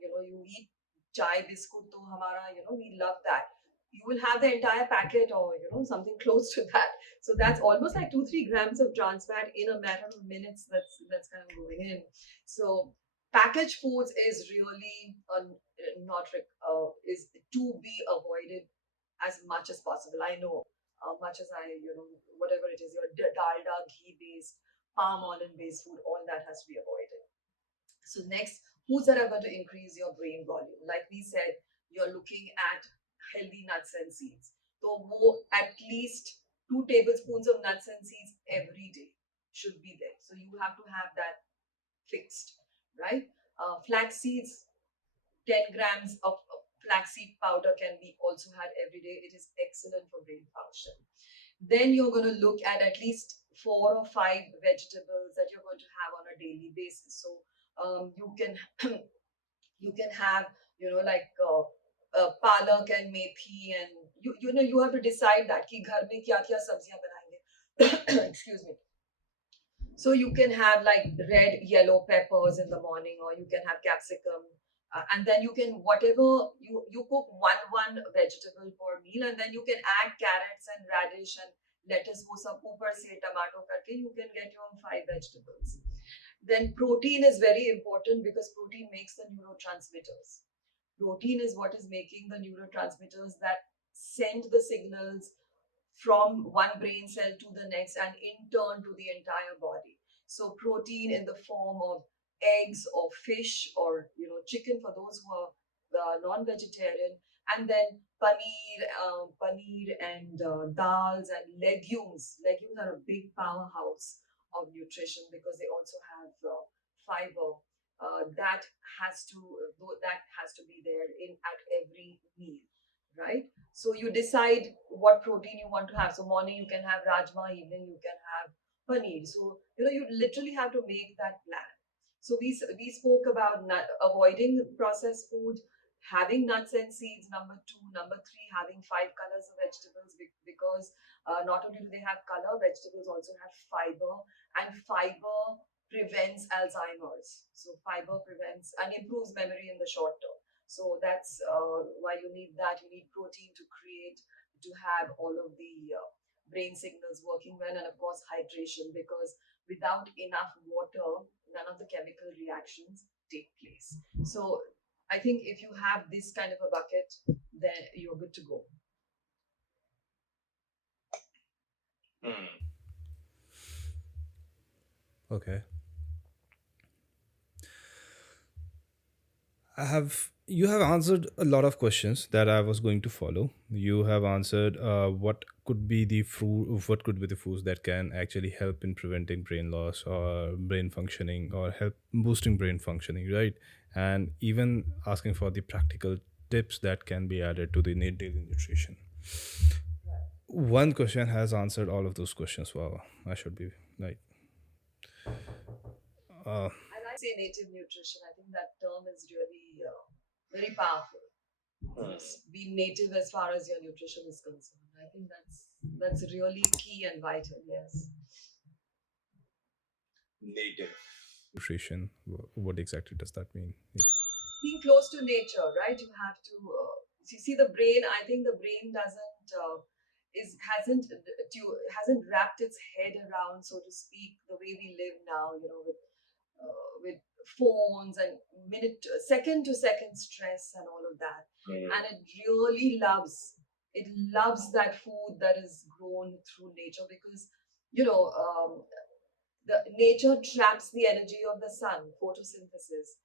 you eat chai biscuit, to hamara, we love that. You will have the entire packet or, something close to that. So that's almost like 2-3 grams of trans fat in a matter of minutes. That's kind of going in. So packaged foods is really not is to be avoided as much as possible. I know, much as whatever it is, your dalda, ghee based, palm oil based food, all that has to be avoided. So next, foods that are going to increase your brain volume. Like we said, you're looking at healthy nuts and seeds. So at least 2 tablespoons of nuts and seeds every day should be there. So you have to have that fixed, right? Flax seeds, 10 grams of flaxseed powder can be also had every day. It is excellent for brain function. Then you're going to look at least 4 or 5 vegetables that you're going to have on a daily basis. So you can you can have like palak and methi, and you have to decide that कि घर में क्या क्या सब्जियां बनाएंगे. Excuse me. So you can have like red, yellow peppers in the morning, or you can have capsicum, and then you can whatever you cook one vegetable per meal, and then you can add carrots and radish and lettuce. वो सब ऊपर से tomato करके you can get your 5 vegetables. Then protein is very important because protein makes the neurotransmitters. Protein is what is making the neurotransmitters that send the signals from one brain cell to the next and in turn to the entire body. So protein in the form of eggs or fish or chicken for those who are non-vegetarian, and then paneer and dals and legumes. Legumes are a big powerhouse of nutrition because they also have fiber. That has to be there in at every meal, right? So you decide what protein you want to have. So morning you can have rajma, evening you can have paneer. So you literally have to make that plan. So we spoke about avoiding processed food, having nuts and seeds. Number two, number three, having 5 colors of vegetables because not only do they have color, vegetables also have fiber, and fiber prevents Alzheimer's. So fiber prevents and improves memory in the short term. So that's why you need that. You need protein to have all of the brain signals working well, and of course hydration, because without enough water, none of the chemical reactions take place. So I think if you have this kind of a bucket, then you're good to go. Okay. You have answered a lot of questions that I was going to follow. You have answered what could be the foods that can actually help in preventing brain loss or brain functioning or help boosting brain functioning, right? And even asking for the practical tips that can be added to the daily nutrition. One question has answered all of those questions. Wow, I should be like, uh, say native nutrition, I think that term is really very powerful. Be native as far as your nutrition is concerned. I think that's really key and vital. Yes, Nutrition. What exactly does that mean? being close to nature, right? You have to see the brain. I think the brain doesn't is hasn't wrapped its head around, so to speak, the way we live now. You know, with phones and second to second stress and all of that. And it really loves that food that is grown through nature, because you know the nature traps the energy of the sun, photosynthesis,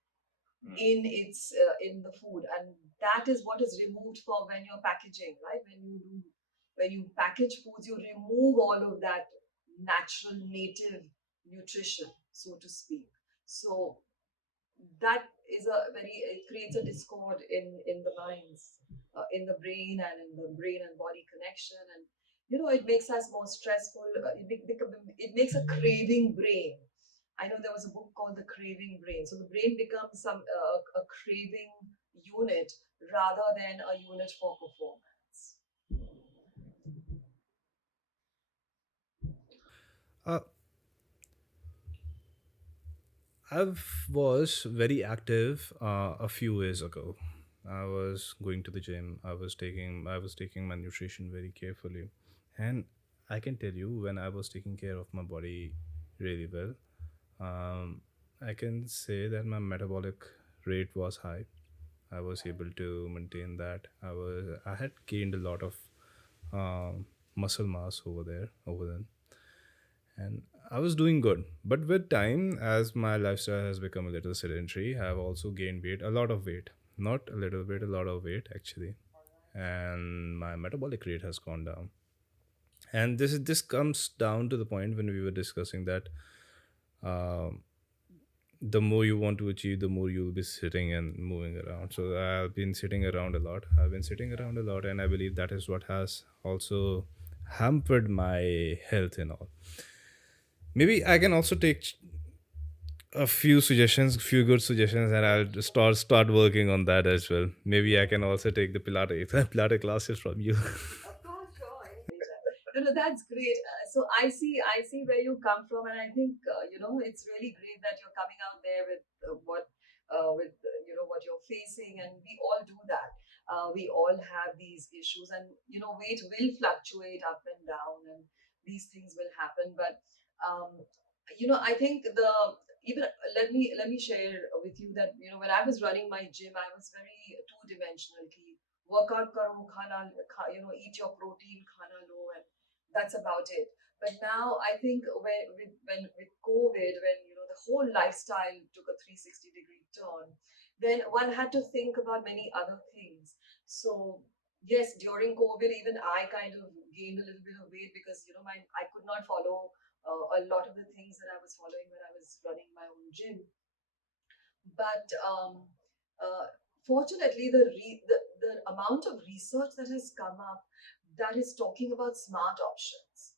in the food, and that is what is removed for when you're packaging, right? When you package foods, you remove all of that natural native nutrition, so to speak. So that is a very it creates a discord in the minds, in the brain, and in the brain and body connection, and it makes us more stressful. It makes a craving brain. I know there was a book called The Craving Brain. So the brain becomes a craving unit rather than a unit for performance. Uh, I was very active a few years ago. I was going to the gym. I was taking my nutrition very carefully, and I can tell you when I was taking care of my body really well, um, I can say that my metabolic rate was high. I was able to maintain that. I had gained a lot of muscle mass over then, and I was doing good. But with time, as my lifestyle has become a little sedentary, I've also gained weight, a lot of weight, not a little bit, a lot of weight actually, and my metabolic rate has gone down. And this comes down to the point when we were discussing that um, the more you want to achieve, the more you'll be sitting and moving around. So I've been sitting around a lot. I've been sitting around a lot, and I believe that is what has also hampered my health and all. Maybe I can also take a few suggestions, few good suggestions, and I'll just start working on that as well. Maybe I can also take the Pilates Pilates classes from you. Of course, sure. No, no, that's great. So I see where you come from, and I think it's really great that you're coming out there with what you're facing, and we all do that. We all have these issues, and weight will fluctuate up and down, and these things will happen. But I think the even let me share with you that when I was running my gym, I was very two-dimensional. Ki workout karo, eat your protein, khana lo, and that's about it. But now I think with COVID, when the whole lifestyle took a 360-degree turn, then one had to think about many other things. So yes, during COVID, even I kind of gained a little bit of weight because I could not follow a lot of the things that I was following when I was running my own gym. But uh, fortunately, the amount of research that has come up that is talking about smart options.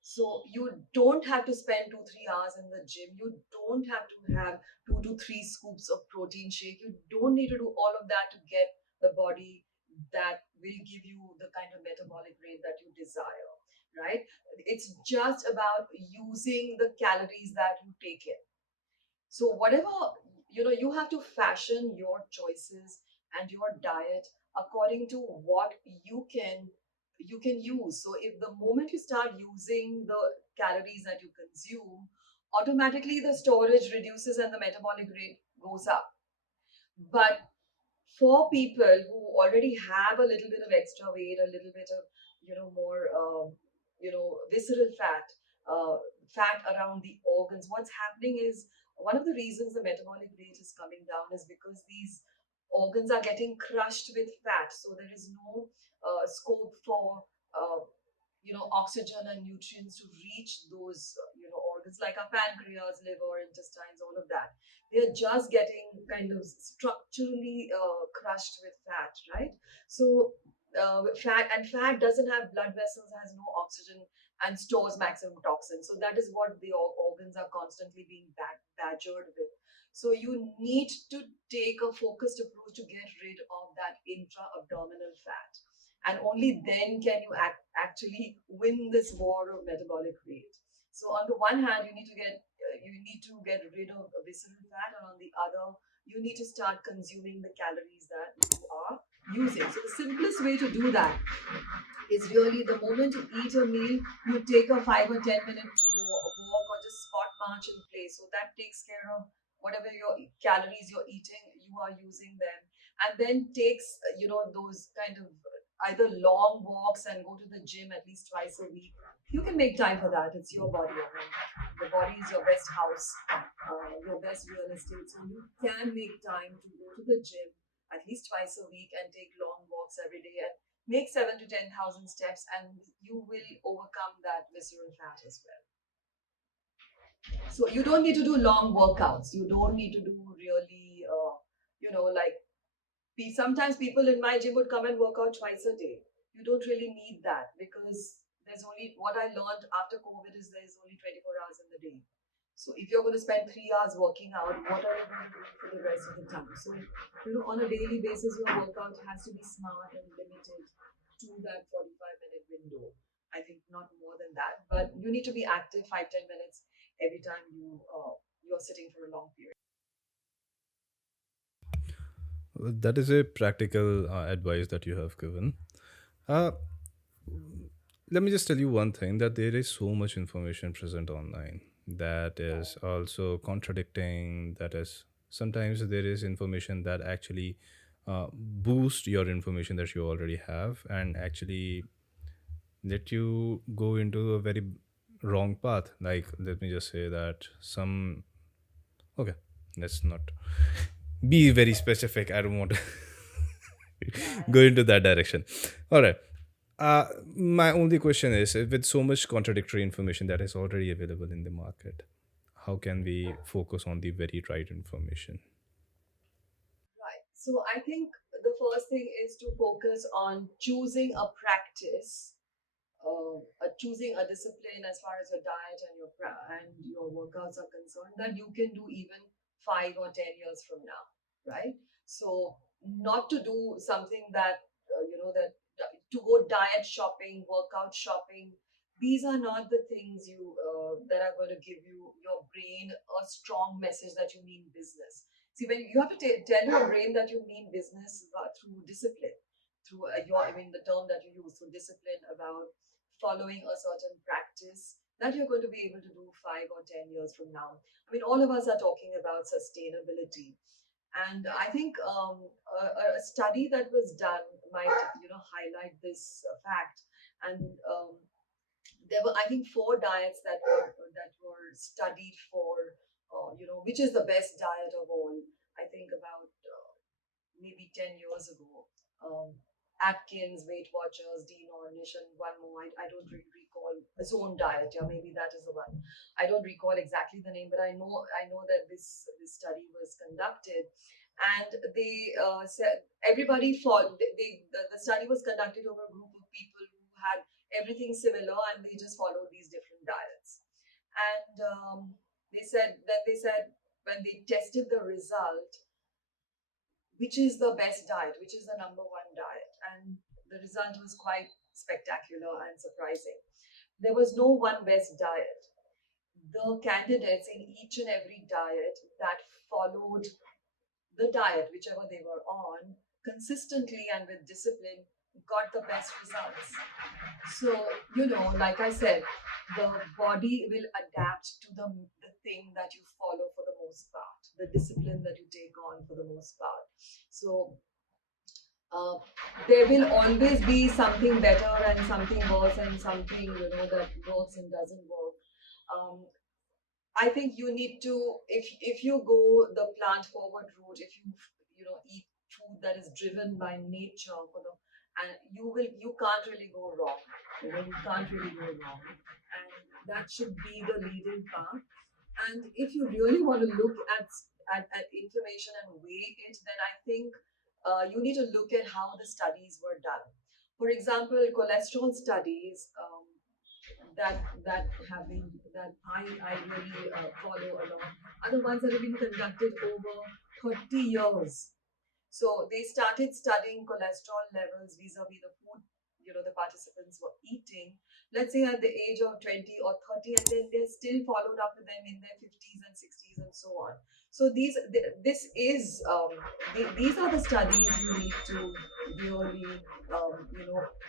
So you don't have to spend 2-3 hours in the gym. You don't have to have 2 to 3 scoops of protein shake. You don't need to do all of that to get the body that will give you the kind of metabolic rate that you desire, right? It's just about using the calories that you take in. So whatever, you have to fashion your choices and your diet according to what you can use. So if the moment you start using the calories that you consume, automatically the storage reduces and the metabolic rate goes up. But for people who already have a little bit of extra weight, a little bit of more visceral fat around the organs, what's happening is one of the reasons the metabolic rate is coming down is because these organs are getting crushed with fat. So there is no scope for oxygen and nutrients to reach those organs like our pancreas, liver, intestines, all of that. They're just getting kind of structurally crushed with fat, right? So fat doesn't have blood vessels, has no oxygen, and stores maximum toxins. So that is what the organs are constantly being badgered with. So you need to take a focused approach to get rid of that intra-abdominal fat. And only then can you actually win this war of metabolic rate. So on the one hand, you need to get rid of visceral fat, and on the other, you need to start consuming the calories that you are using. So the simplest way to do that is really the moment you eat a meal, you take a 5 or 10 minute walk or just spot march in place. So that takes care of whatever your calories you're eating, you are using them. And then takes, those kind of either long walks and go to the gym at least twice a week. You can make time for that. It's your body. I mean, the body is your best house, your best real estate. So you can make time to go to the gym at least twice a week and take long walks every day and make 7 to 10,000 steps, and you will overcome that visceral fat as well. So you don't need to do long workouts. You don't need to do really, like sometimes people in my gym would come and work out twice a day. You don't really need that because there's only what I learned after COVID is there's only 24 hours in the day. So if you're going to spend 3 hours working out, what are you going to do for the rest of the time? So, on a daily basis, your workout has to be smart and limited to that 45-minute window. I think not more than that, but you need to be active 5-10 minutes every time you're sitting for a long period. Well, that is a practical advice that you have given. Uh, Let me just tell you one thing, that there is so much information present online that is also contradicting. That is, sometimes there is information that actually boost your information that you already have and actually let you go into a very wrong path. Like, let me just say that some, okay, let's not be very specific. I don't want to go into that direction. All right. My only question is, with so much contradictory information that is already available in the market, how can we focus on the very right information? Right. So I think the first thing is to focus on choosing a practice, choosing a discipline as far as your diet and your workouts are concerned that you can do even 5 or 10 years from now, right? So not to do something that to go diet shopping, workout shopping. These are not the things that are going to give your brain a strong message that you mean business. See, when you have to tell your brain that you mean business through discipline, through the term that you use through discipline about following a certain practice that you're going to be able to do 5 or 10 years from now. I mean, all of us are talking about sustainability, and I think a study that was done might highlight this fact. And there were, I think, 4 diets that were studied for which is the best diet of all. I think about maybe 10 years ago. Atkins, Weight Watchers, Dean Ornish, and one more. I don't really recall. Zone Diet, yeah, maybe that is the one. I don't recall exactly the name, but I know that this study was conducted, and they said everybody followed. The study was conducted over a group of people who had everything similar, and they just followed these different diets. And they said when they tested the result, which is the best diet, which is the number one diet. And the result was quite spectacular and surprising. There was no one best diet. The candidates in each and every diet that followed the diet, whichever they were on, consistently and with discipline, got the best results. So, like I said, the body will adapt to the thing that you follow for the most part, the discipline that you take on for the most part. So, uh, there will always be something better and something worse and something that works and doesn't work. um, I think you need to, if you go the plant forward route, if you eat food that is driven by nature for the and you can't really go wrong. You can't really go wrong, and that should be the leading path. And if you really want to look at information and weigh it, then I think you need to look at how the studies were done. For example, cholesterol studies. that I really follow along are the ones that have been conducted over 30 years. So they started studying cholesterol levels vis-a-vis the food, the participants were eating, let's say at the age of 20 or 30, and then they're still followed up with them in their 50s and 60s and so on. So this is these are the studies you need to really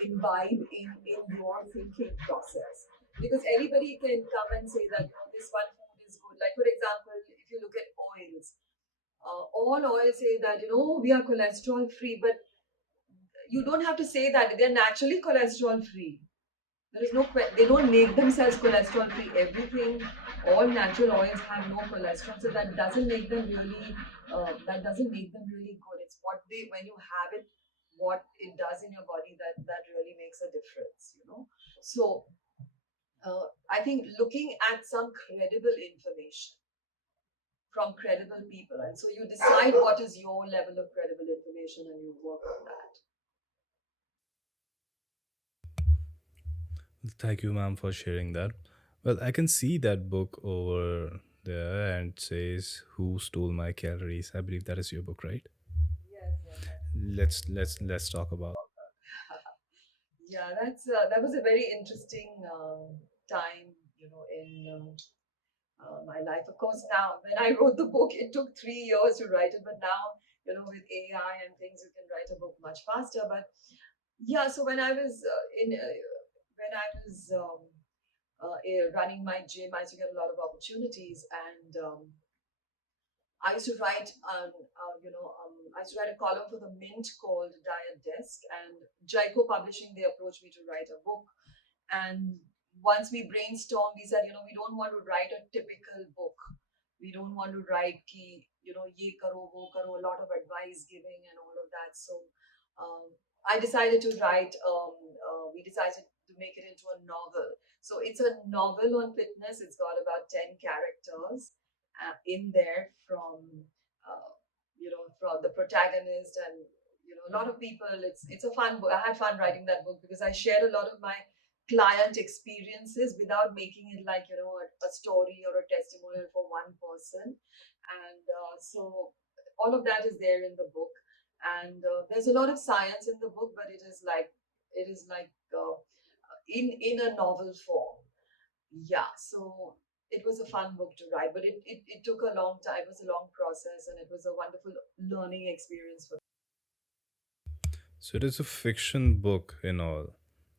imbibe in your thinking process, because anybody can come and say that this one food is good. Like for example, if you look at oils, all oils say that we are cholesterol free, but you don't have to say that they're naturally cholesterol free. There is no they don't make themselves cholesterol free. Everything, all natural oils have no cholesterol, so that doesn't make them really good. It's what they when you have it, what it does in your body that really makes a difference. So I think looking at some credible information from credible people, and so you decide what is your level of credible information and you work on that. Thank you, ma'am, for sharing that. Well, I can see that book over there and it says "Who Stole My Calories." I believe that is your book, right? Yes, yes, Let's talk about. yeah. That was a very interesting time, in my life. Of course, now when I wrote the book, it took 3 years to write it, but now with AI and things, you can write a book much faster. But yeah, so when I was running my gym, I used to get a lot of opportunities, and I used to write, I used to write a column for the Mint called Diet Desk, and Jaiko Publishing, they approached me to write a book. And once we brainstormed, we said, we don't want to write a typical book. We don't want to write ki, ye karo, wo karo, a lot of advice giving and all of that. So um, I decided to write, we decided to make it into a novel. So it's a novel on fitness. It's got about 10 characters in there from the protagonist, and a lot of people. It's a fun book. I had fun writing that book because I shared a lot of my client experiences without making it like a story or a testimonial for one person. And so all of that is there in the book, and there's a lot of science in the book, but it is like in a novel form. Yeah, so it was a fun book to write, but it took a long time. It was a long process, and it was a wonderful learning experience for. So it is a fiction book in all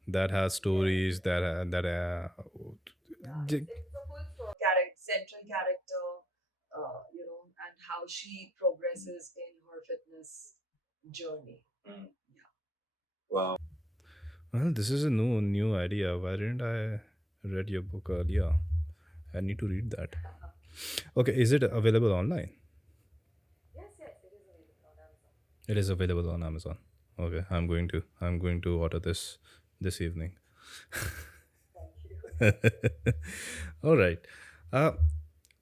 that has Yes, stories yes. Yeah, j- it's a full story. Central character, and how she progresses in her fitness journey. Yeah. well, this is a new idea. Why didn't I read your book earlier? I need to read that. Okay, is it available online? Yes, yes, it is available on Amazon. It is available on Amazon. Okay, I'm going to order this evening. Thank you. All right. Uh,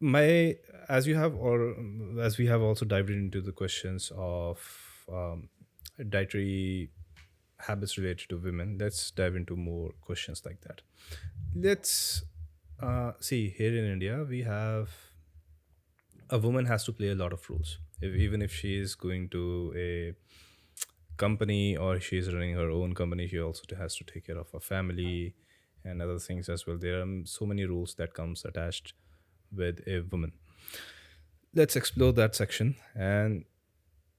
my as you have or as we have also dived into the questions of dietary habits related to women, let's dive into more questions like that. Let's see, here in India we have a woman has to play a lot of roles. Even if she is going to a company or she is running her own company, she also has to take care of her family and other things as well. There are so many rules that comes attached with a woman. Let's explore that section and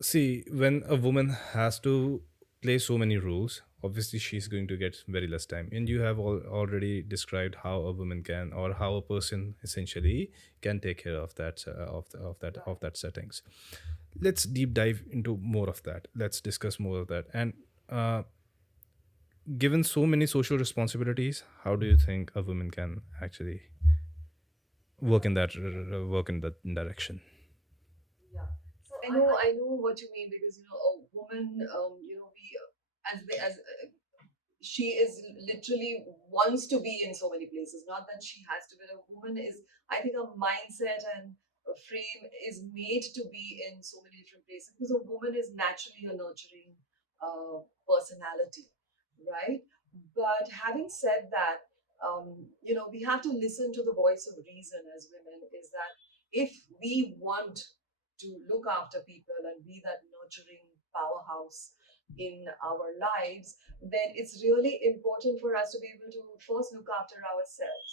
see, when a woman has to play so many roles, obviously she's going to get very less time. And you have already described how a woman can, or how a person essentially can take care of that of that settings. Let's deep dive into more of that. Let's discuss more of that. And uh, given so many social responsibilities, how do you think a woman can actually work in that direction? Yeah. So I know what you mean, because a woman, we as she is literally wants to be in so many places. Not that she has to, but a woman is, I think, a mindset and a frame is made to be in so many different places, because a woman is naturally a nurturing personality, right? But having said that, we have to listen to the voice of reason as women. Is that if we want to look after people and be that nurturing powerhouse in our lives, then it's really important for us to be able to first look after ourselves.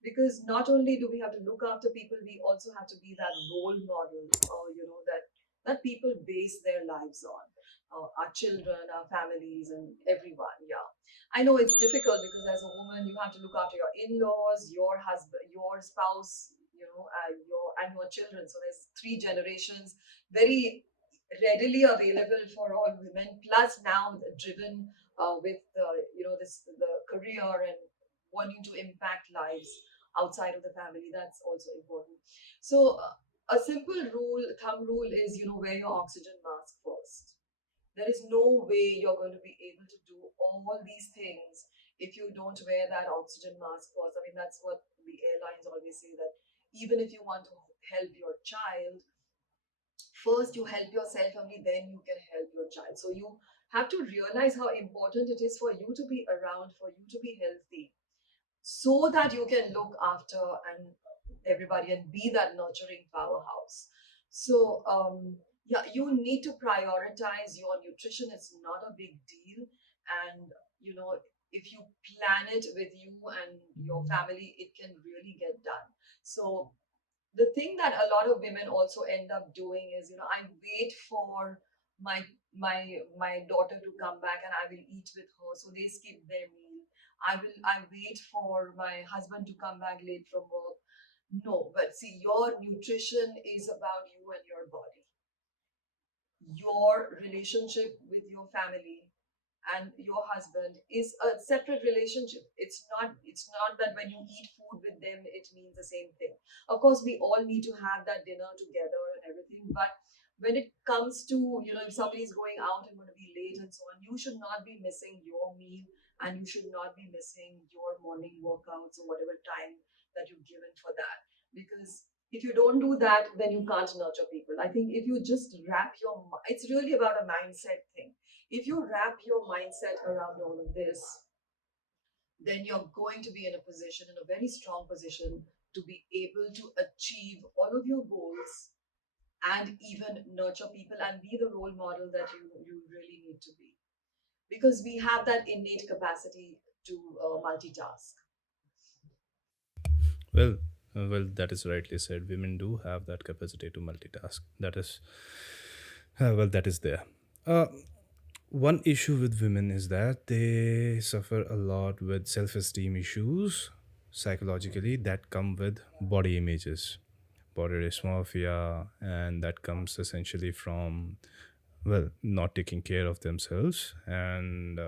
Because not only do we have to look after people, we also have to be that role model, or that people base their lives on, our children, our families, and everyone. Yeah, I know it's difficult because as a woman, you have to look after your in-laws, your husband, your spouse, your children. So there's three generations very readily available for all women. Plus now driven with this the career and wanting to impact lives outside of the family. That's also important. So a simple thumb rule is wear your oxygen mask first. There is no way you're going to be able to do all these things if you don't wear that oxygen mask first. I mean, that's what the airlines always say, that even if you want to help your child, first you help yourself, only then you can help your child. So you have to realize how important it is for you to be around, for you to be healthy, so that you can look after and everybody and be that nurturing powerhouse. So yeah, you need to prioritize your nutrition. It's not a big deal. And if you plan it with you and your family, it can really get done. So the thing that a lot of women also end up doing is, I wait for my my daughter to come back and I will eat with her, so they skip their meal. I wait for my husband to come back late from work. No, but see, your nutrition is about you and your body. Your relationship with your family and your husband is a separate relationship. It's not that when you eat food with them it means the same thing. Of course, we all need to have that dinner together and everything, but when it comes to, if somebody's going out and going to be late and so on, you should not be missing your meal, and you should not be missing your morning workouts or whatever time that you've given for that. Because if you don't do that, then you can't nurture people. I think if you just it's really about a mindset thing. If you wrap your mindset around all of this, then you're going to be in a position, in a very strong position, to be able to achieve all of your goals and even nurture people and be the role model that you really need to be. Because we have that innate capacity to multitask. Well, that is rightly said. Women do have that capacity to multitask. That is there. Uh, One issue with women is that they suffer a lot with self-esteem issues psychologically that come with body images, body dysmorphia, and that comes essentially from, well, not taking care of themselves and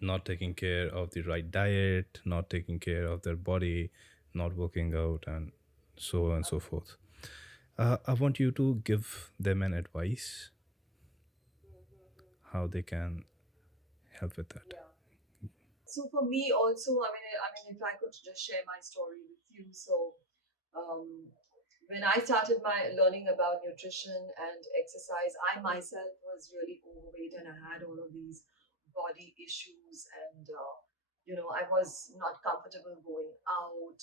not taking care of the right diet, not taking care of their body, not working out, and so on and so forth. I want you to give them an advice how they can help with that. Yeah. So for me also, I mean, if I could just share my story with you. So um, when I started my learning about nutrition and exercise, I myself was really overweight and I had all of these body issues, and I was not comfortable going out,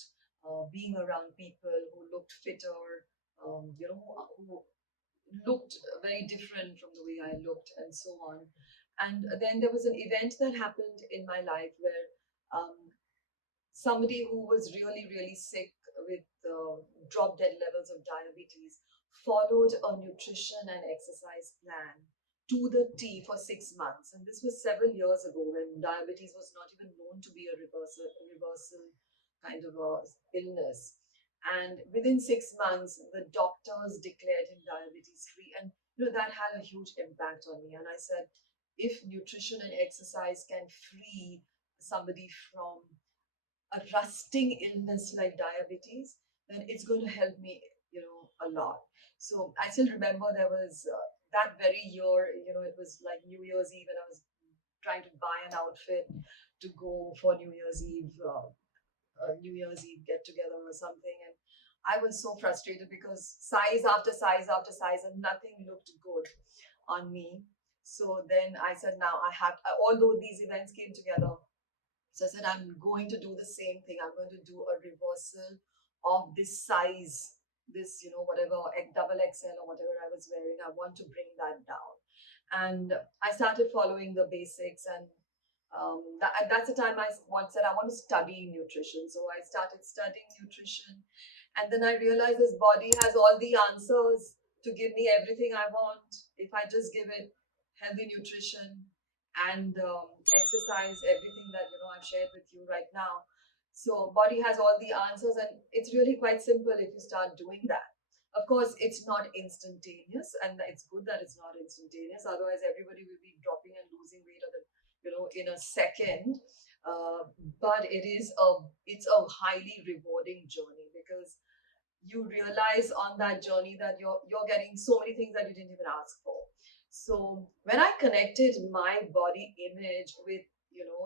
being around people who looked fitter, who looked very different from the way I looked, and so on. And then there was an event that happened in my life where um, somebody who was really, really sick with drop dead levels of diabetes followed a nutrition and exercise plan to the T for 6 months. And this was several years ago when diabetes was not even known to be a reversal kind of a illness. And within 6 months, the doctors declared him diabetes free. And that had a huge impact on me. And I said, if nutrition and exercise can free somebody from a rusting illness like diabetes, then it's going to help me, a lot. So I still remember there was that very year, it was like New Year's Eve, and I was trying to buy an outfit to go for New Year's Eve get together or something. And I was so frustrated because size after size after size, and nothing looked good on me. So then I said, now I have, although these events came together, So I said, I'm going to do the same thing. I'm going to do a reversal of this size, this, whatever, double XL or whatever I was wearing. I want to bring that down. And I started following the basics. And that's the time said, I want to study nutrition. So I started studying nutrition. And then I realized this body has all the answers to give me everything I want if I just give it healthy nutrition and exercise, everything that I've shared with you right now. So body has all the answers, and it's really quite simple if you start doing that. Of course, it's not instantaneous, and it's good that it's not instantaneous. Otherwise, everybody will be dropping and losing weight, in a second. But it's a highly rewarding journey because you realize on that journey that you're getting so many things that you didn't even ask for. So when I connected my body image with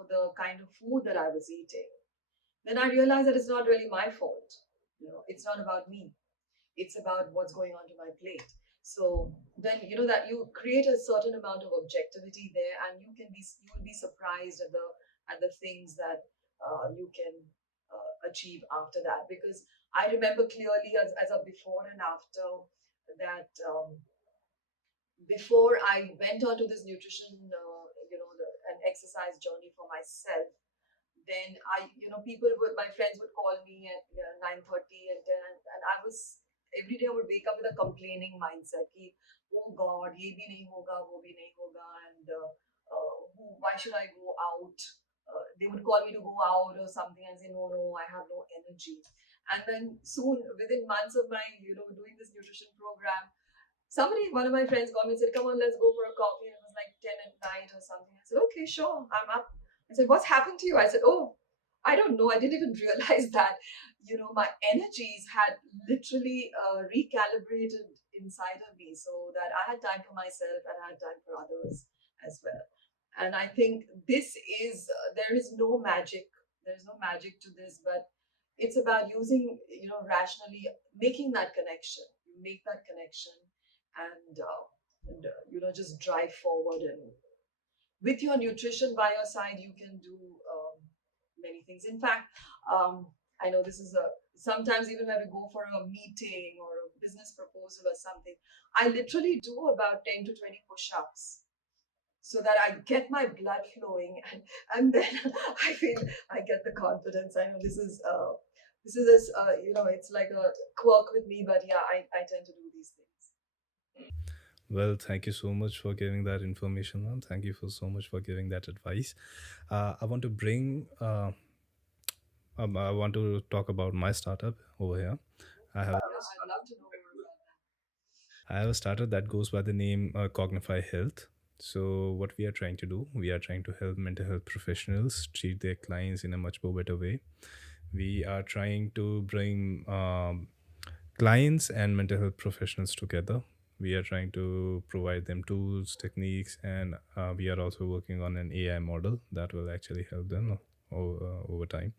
the kind of food that I was eating, then I realized that it's not really my fault. It's not about me. It's about what's going on to my plate. So then that you create a certain amount of objectivity there, and you will be surprised at the things that you can achieve after that. Because I remember clearly as a before and after that. Before I went on to this nutrition, an exercise journey for myself, then my friends would call me at 9:30 and 10, and I was every day I would wake up with a complaining mindset. Ki, oh God, ye bhi nahi hoga, wo bhi nahi hoga, and why should I go out? They would call me to go out or something and say, no, no, I have no energy. And then soon, within months of my, doing this nutrition program, one of my friends called me and said, come on, let's go for a coffee. And it was like 10 at night or something. I said, okay, sure, I'm up. I said, what's happened to you? I said, oh, I don't know. I didn't even realize that, my energies had literally recalibrated inside of me so that I had time for myself and I had time for others as well. And I think there is no magic. There's no magic to this, but it's about using, rationally, making that connection. You make that connection and just drive forward. And with your nutrition by your side, you can do many things. In fact, I know this is sometimes even when we go for a meeting or a business proposal or something, I literally do about 10 to 20 push-ups so that I get my blood flowing, and then I feel I get the confidence. I know it's like a quirk with me, but yeah, I tend to do these things. Well, thank you so much for giving that information, ma'am. Thank you for so much for giving that advice. I want to I want to talk about my startup over here. I have Yeah, I'd love to know more about that. I have a startup that goes by the name Cognify Health. So what we are trying to do, we are trying to help mental health professionals treat their clients in a much more better way. We are trying to bring clients and mental health professionals together. We are trying to provide them tools, techniques, and we are also working on an AI model that will actually help them over time.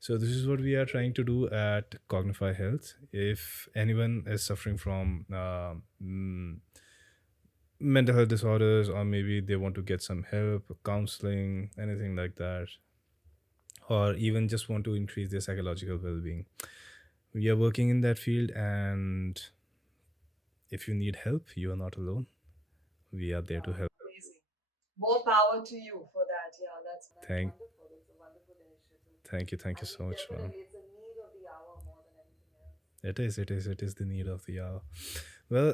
So this is what we are trying to do at Cognify Health. If anyone is suffering from mental health disorders, or maybe they want to get some help, counseling, anything like that, or even just want to increase their psychological well-being, we are working in that field. And if you need help, you are not alone. We are there to help. Amazing. More power to you for that. Yeah, that's Thank, wonderful. It's a wonderful initiative. thank I you so think much, ma'am. definitely it's a need of the hour more than anything else. It is the need of the hour. Well,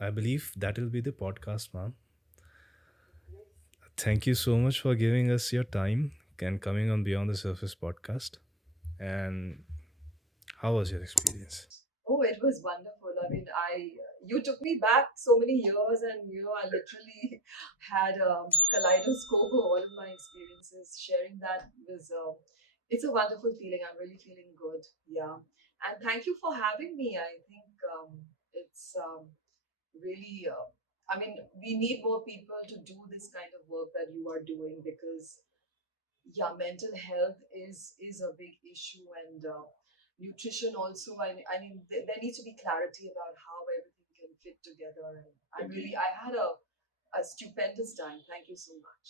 I believe that will be the podcast, ma'am. Great. Thank you so much for giving us your time and coming on Beyond the Surface podcast. And how was your experience? Oh, it was wonderful. I mean, you took me back so many years, and I literally had a kaleidoscope of all of my experiences. Sharing that it's a wonderful feeling. I'm really feeling good. Yeah, and thank you for having me. I think it's really. I mean, we need more people to do this kind of work that you are doing because yeah, mental health is a big issue, and nutrition also. I mean, there needs to be clarity about how everything can fit together. And I had a stupendous time. Thank you so much.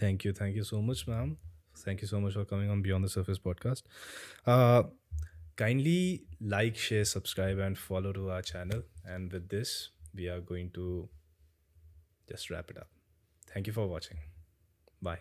Thank you so much, ma'am. Thank you so much for coming on Beyond the Surface podcast. Uh, Kindly like, share, subscribe, and follow to our channel. And with this, we are going to just wrap it up. Thank you for watching. Bye.